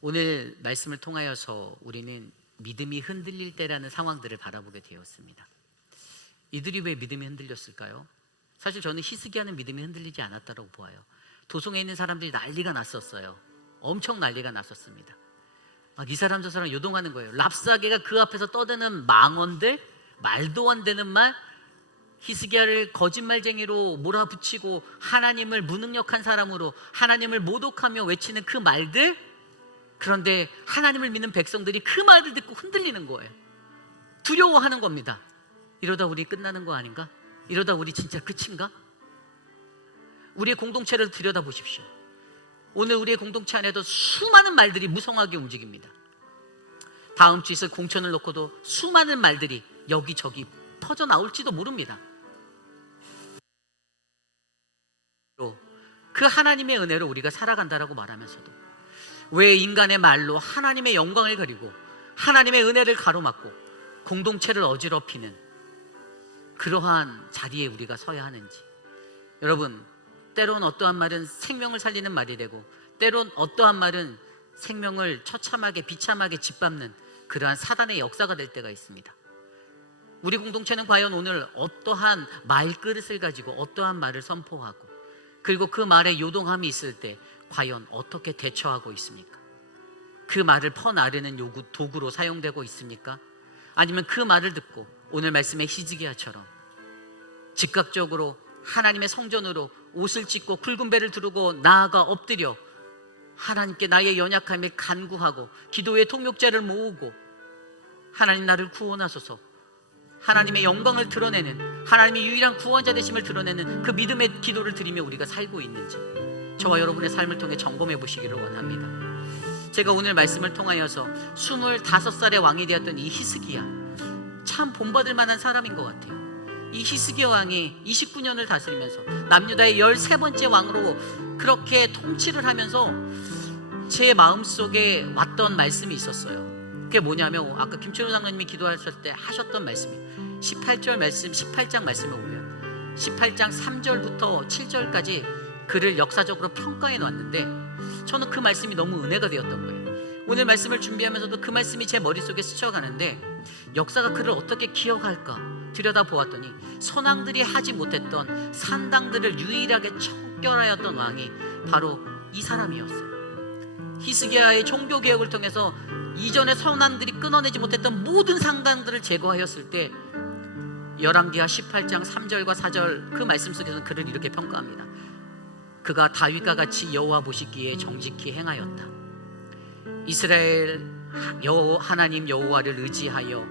오늘 말씀을 통하여서 우리는 믿음이 흔들릴 때라는 상황들을 바라보게 되었습니다. 이들이 왜 믿음이 흔들렸을까요? 사실 저는 히스기야는 믿음이 흔들리지 않았다고 보아요. 도성에 있는 사람들이 난리가 났었어요. 엄청 난리가 났었습니다. 막 이 사람 저 사람 요동하는 거예요. 랍사게가 그 앞에서 떠드는 망언들, 말도 안 되는 말, 히스기야를 거짓말쟁이로 몰아붙이고 하나님을 무능력한 사람으로 하나님을 모독하며 외치는 그 말들. 그런데 하나님을 믿는 백성들이 그 말을 듣고 흔들리는 거예요. 두려워하는 겁니다. 이러다 우리 끝나는 거 아닌가? 이러다 우리 진짜 끝인가? 우리의 공동체를 들여다보십시오. 오늘 우리의 공동체 안에도 수많은 말들이 무성하게 움직입니다. 다음 주 있을 공천을 놓고도 수많은 말들이 여기저기 퍼져나올지도 모릅니다. 그 하나님의 은혜로 우리가 살아간다라고 말하면서도 왜 인간의 말로 하나님의 영광을 가리고 하나님의 은혜를 가로막고 공동체를 어지럽히는 그러한 자리에 우리가 서야 하는지. 여러분, 때론 어떠한 말은 생명을 살리는 말이 되고 때론 어떠한 말은 생명을 처참하게 비참하게 짓밟는 그러한 사단의 역사가 될 때가 있습니다. 우리 공동체는 과연 오늘 어떠한 말그릇을 가지고 어떠한 말을 선포하고 그리고 그 말에 요동함이 있을 때 과연 어떻게 대처하고 있습니까? 그 말을 퍼나르는 도구로 사용되고 있습니까? 아니면 그 말을 듣고 오늘 말씀의 히스기야처럼 즉각적으로 하나님의 성전으로 옷을 찢고 굵은 배를 두르고 나아가 엎드려 하나님께 나의 연약함을 간구하고 기도의 통역자를 모으고 하나님 나를 구원하소서, 하나님의 영광을 드러내는, 하나님의 유일한 구원자 되심을 드러내는 그 믿음의 기도를 드리며 우리가 살고 있는지 저와 여러분의 삶을 통해 점검해 보시기를 원합니다. 제가 오늘 말씀을 통하여서 25살의 왕이 되었던 이 히스기야, 참 본받을 만한 사람인 것 같아요. 이 히스기야 왕이 29년을 다스리면서 남유다의 13번째 왕으로 그렇게 통치를 하면서 제 마음속에 왔던 말씀이 있었어요. 그게 뭐냐면 아까 김철우 장로님이 기도하실 때 하셨던 말씀이에요. 18절 말씀, 18장 말씀을 보면 18장 3절부터 7절까지 그를 역사적으로 평가해 놨는데 저는 그 말씀이 너무 은혜가 되었던 거예요. 오늘 말씀을 준비하면서도 그 말씀이 제 머릿속에 스쳐가는데 역사가 그를 어떻게 기억할까 들여다보았더니 선왕들이 하지 못했던 산당들을 유일하게 척결하였던 왕이 바로 이 사람이었어요. 히스기야의 종교개혁을 통해서 이전의 선왕들이 끊어내지 못했던 모든 산당들을 제거하였을 때 열왕기하 18장 3절과 4절 그 말씀 속에서는 그를 이렇게 평가합니다. 그가 다윗과 같이 여호와 보시기에 정직히 행하였다. 이스라엘 하나님 여호와를 의지하여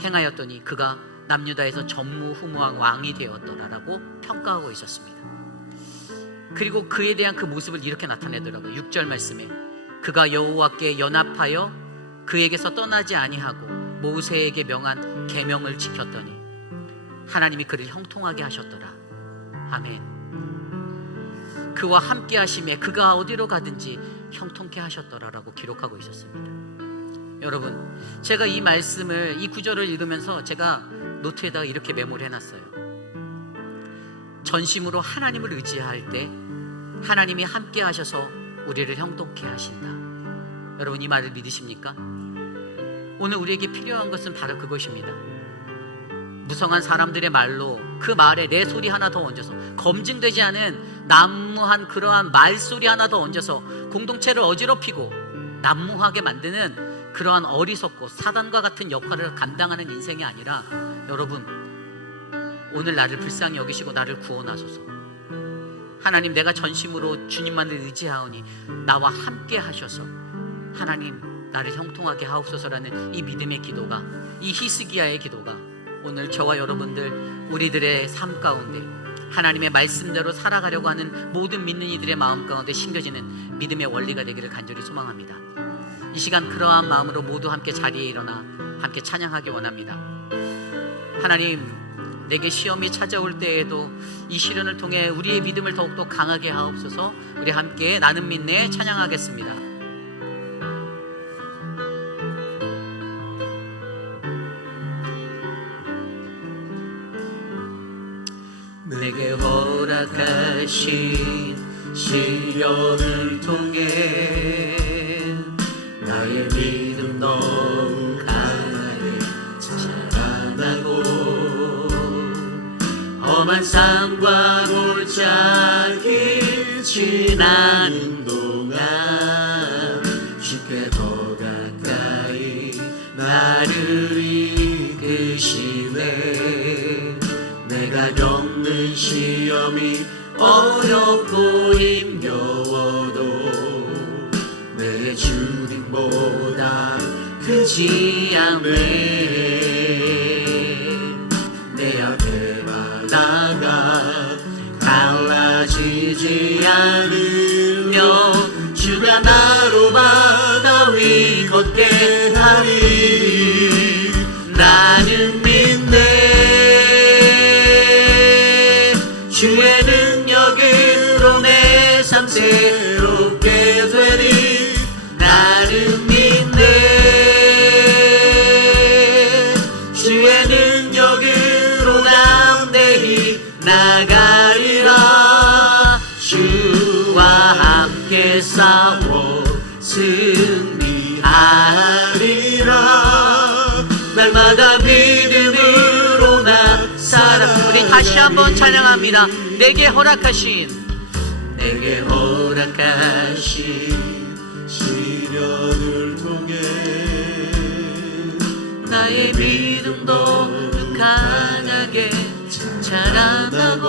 행하였더니 그가 남유다에서 전무후무한 왕이 되었더라라고 평가하고 있었습니다. 그리고 그에 대한 그 모습을 이렇게 나타내더라고요. 6절 말씀에 그가 여호와께 연합하여 그에게서 떠나지 아니하고 모세에게 명한 계명을 지켰더니 하나님이 그를 형통하게 하셨더라. 아멘. 그와 함께 하심에 그가 어디로 가든지 형통케 하셨더라라고 기록하고 있었습니다. 여러분, 제가 이 말씀을, 이 구절을 읽으면서 제가 노트에다가 이렇게 메모를 해놨어요. 전심으로 하나님을 의지할 때 하나님이 함께 하셔서 우리를 형통케 하신다. 여러분, 이 말을 믿으십니까? 오늘 우리에게 필요한 것은 바로 그것입니다. 무성한 사람들의 말로 그 말에 내 소리 하나 더 얹어서 검증되지 않은 난무한 그러한 말소리 하나 더 얹어서 공동체를 어지럽히고 난무하게 만드는 그러한 어리석고 사단과 같은 역할을 감당하는 인생이 아니라 여러분, 오늘 나를 불쌍히 여기시고 나를 구원하소서. 하나님, 내가 전심으로 주님만을 의지하오니 나와 함께 하셔서 하나님 나를 형통하게 하옵소서라는 이 믿음의 기도가, 이 히스기야의 기도가 오늘 저와 여러분들 우리들의 삶 가운데 하나님의 말씀대로 살아가려고 하는 모든 믿는 이들의 마음 가운데 심겨지는 믿음의 원리가 되기를 간절히 소망합니다. 이 시간 그러한 마음으로 모두 함께 자리에 일어나 함께 찬양하기 원합니다. 하나님, 내게 시험이 찾아올 때에도 이 시련을 통해 우리의 믿음을 더욱더 강하게 하옵소서. 우리 함께 나는 믿네 찬양하겠습니다. 내게 허락하신 시련을 통해 나의 믿음 더욱 강하게 자라나고 험한 삶과 골짜기 지나는 동안 주께 더 가까이 나를 이끄시네. 내가 겪는 시험이 어렵고 힘겨워도 내 주님보다 크지 않네. 내 앞에 바다가 갈라지지 않으며 주가 나로 바다 위 걷게 하리. 나는 믿네. 주의 능력으로 내 삶 새롭게 되리. 나는 믿네. 주의 능력으로 담대히 나가리라. 주와 함께 싸워 승리하리라. 날마다 믿음으로 나 살아. 우리 다시 한번 찬양합니다. 내게 허락하신 시련을 통해 나의 믿음도 강하게 자라나고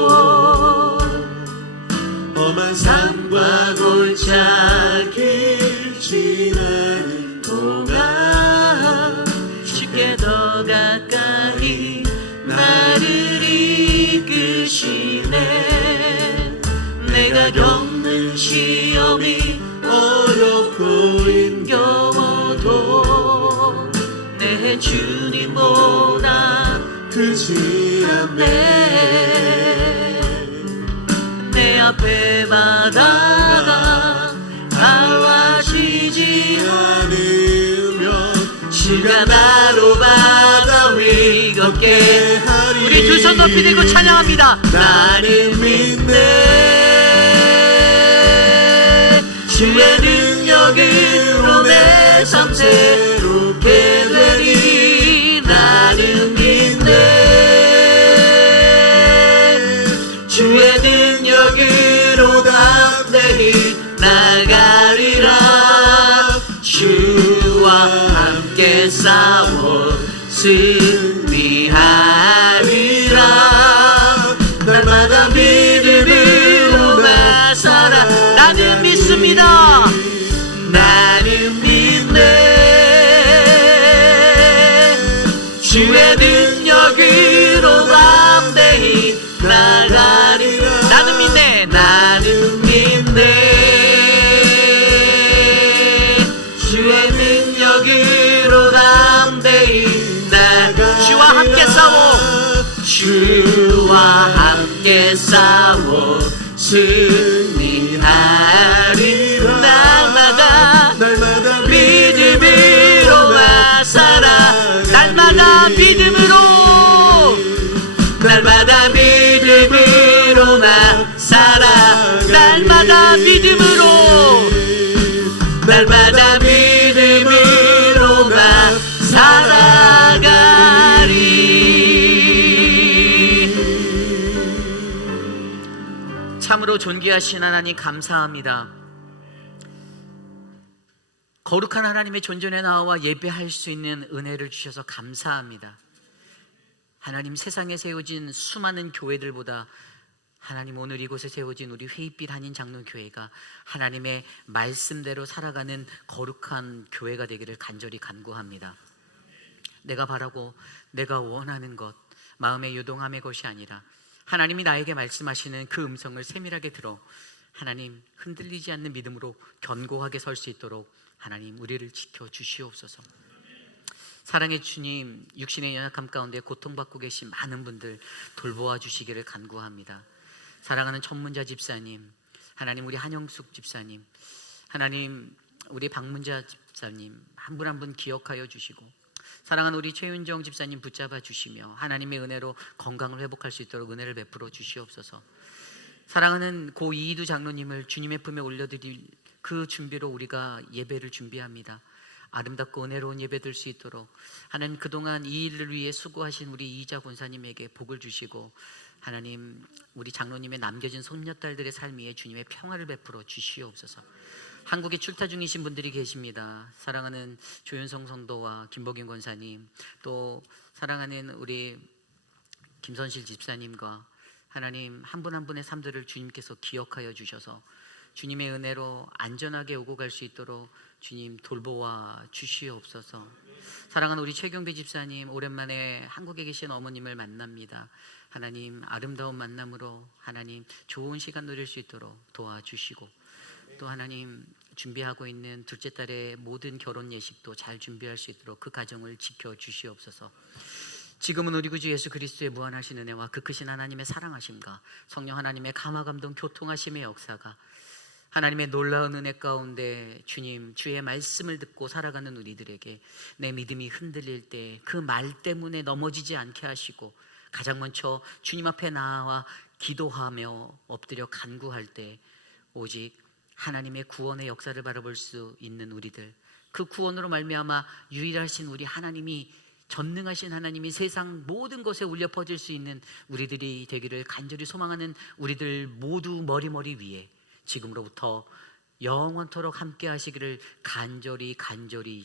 험한 삶과 골짜기 지나는 동안 주께 더 가까이 나를 이끄시네. 내가 겪는 시험이 어렵고 힘겨워도 내 주님보다 크지 않네. 내 앞에 바다가 갈라지지 않으면 주가 나로 바다 위 걷게 하리. 우리 두 손 높이 들고 찬양합니다. 나는 믿네. 주의 능력으로 내 삶 새롭게 되리. 나는 믿네. 주의 능력으로 담대히 나가리라. 주와 함께 싸워 승리하리라. 날마다 믿음으로 나 살아. 나는 믿습니다. 나는 믿네. 주의 능력으로 담대히 나가리라. 나는 믿네. 나는 믿네. 주의 능력으로 담대히 나가. 주와 함께 싸워. 주와 함께 싸워 승리하리라. 날마다 믿음으로 나 살아. 날마다 믿음으로. 날마다 믿음으로 나 살아. 날마다 믿음으로. 날마다 믿음으로 나 살아가리. 참으로 존귀하신 하나님 감사합니다. 거룩한 하나님의 존전에 나와 예배할 수 있는 은혜를 주셔서 감사합니다. 하나님, 세상에 세워진 수많은 교회들보다 하나님, 오늘 이곳에 세워진 우리 회의빛 한인 장로교회가 하나님의 말씀대로 살아가는 거룩한 교회가 되기를 간절히 간구합니다. 내가 바라고 내가 원하는 것, 마음의 요동함의 것이 아니라 하나님이 나에게 말씀하시는 그 음성을 세밀하게 들어 하나님, 흔들리지 않는 믿음으로 견고하게 설 수 있도록 하나님, 우리를 지켜 주시옵소서. 사랑의 주님, 육신의 연약함 가운데 고통받고 계신 많은 분들 돌보아 주시기를 간구합니다. 사랑하는 천문자 집사님, 하나님 우리 한영숙 집사님, 하나님 우리 박문자 집사님 한 분 한 분 기억하여 주시고, 사랑하는 우리 최윤정 집사님 붙잡아 주시며 하나님의 은혜로 건강을 회복할 수 있도록 은혜를 베풀어 주시옵소서. 사랑하는 고 이희두 장로님을 주님의 품에 올려드릴 그 준비로 우리가 예배를 준비합니다. 아름답고 은혜로운 예배 될 수 있도록 하나님 그동안 이 일을 위해 수고하신 우리 이자 권사님에게 복을 주시고, 하나님 우리 장로님의 남겨진 손녀딸들의 삶 위에 주님의 평화를 베풀어 주시옵소서. 한국에 출타 중이신 분들이 계십니다. 사랑하는 조윤성 성도와 김복인 권사님, 또 사랑하는 우리 김선실 집사님과 하나님 한 분 한 분의 삶들을 주님께서 기억하여 주셔서 주님의 은혜로 안전하게 오고 갈 수 있도록 주님 돌보아 주시옵소서. 사랑하는 우리 최경배 집사님, 오랜만에 한국에 계신 어머님을 만납니다. 하나님 아름다운 만남으로 하나님 좋은 시간 누릴 수 있도록 도와주시고, 또 하나님 준비하고 있는 둘째 딸의 모든 결혼 예식도 잘 준비할 수 있도록 그 가정을 지켜주시옵소서. 지금은 우리 구주 예수 그리스도의 무한하신 은혜와 그 크신 하나님의 사랑하심과 성령 하나님의 감화감동 교통하심의 역사가, 하나님의 놀라운 은혜 가운데 주님 주의 말씀을 듣고 살아가는 우리들에게 내 믿음이 흔들릴 때 그 말 때문에 넘어지지 않게 하시고, 가장 먼저 주님 앞에 나와 기도하며 엎드려 간구할 때 오직 하나님의 구원의 역사를 바라볼 수 있는 우리들, 그 구원으로 말미암아 유일하신 우리 하나님이, 전능하신 하나님이 세상 모든 것에 울려 퍼질 수 있는 우리들이 되기를 간절히 소망하는 우리들 모두 머리 위에 지금으로부터 영원토록 함께 하시기를 간절히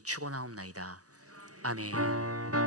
축원하옵나이다. 아멘.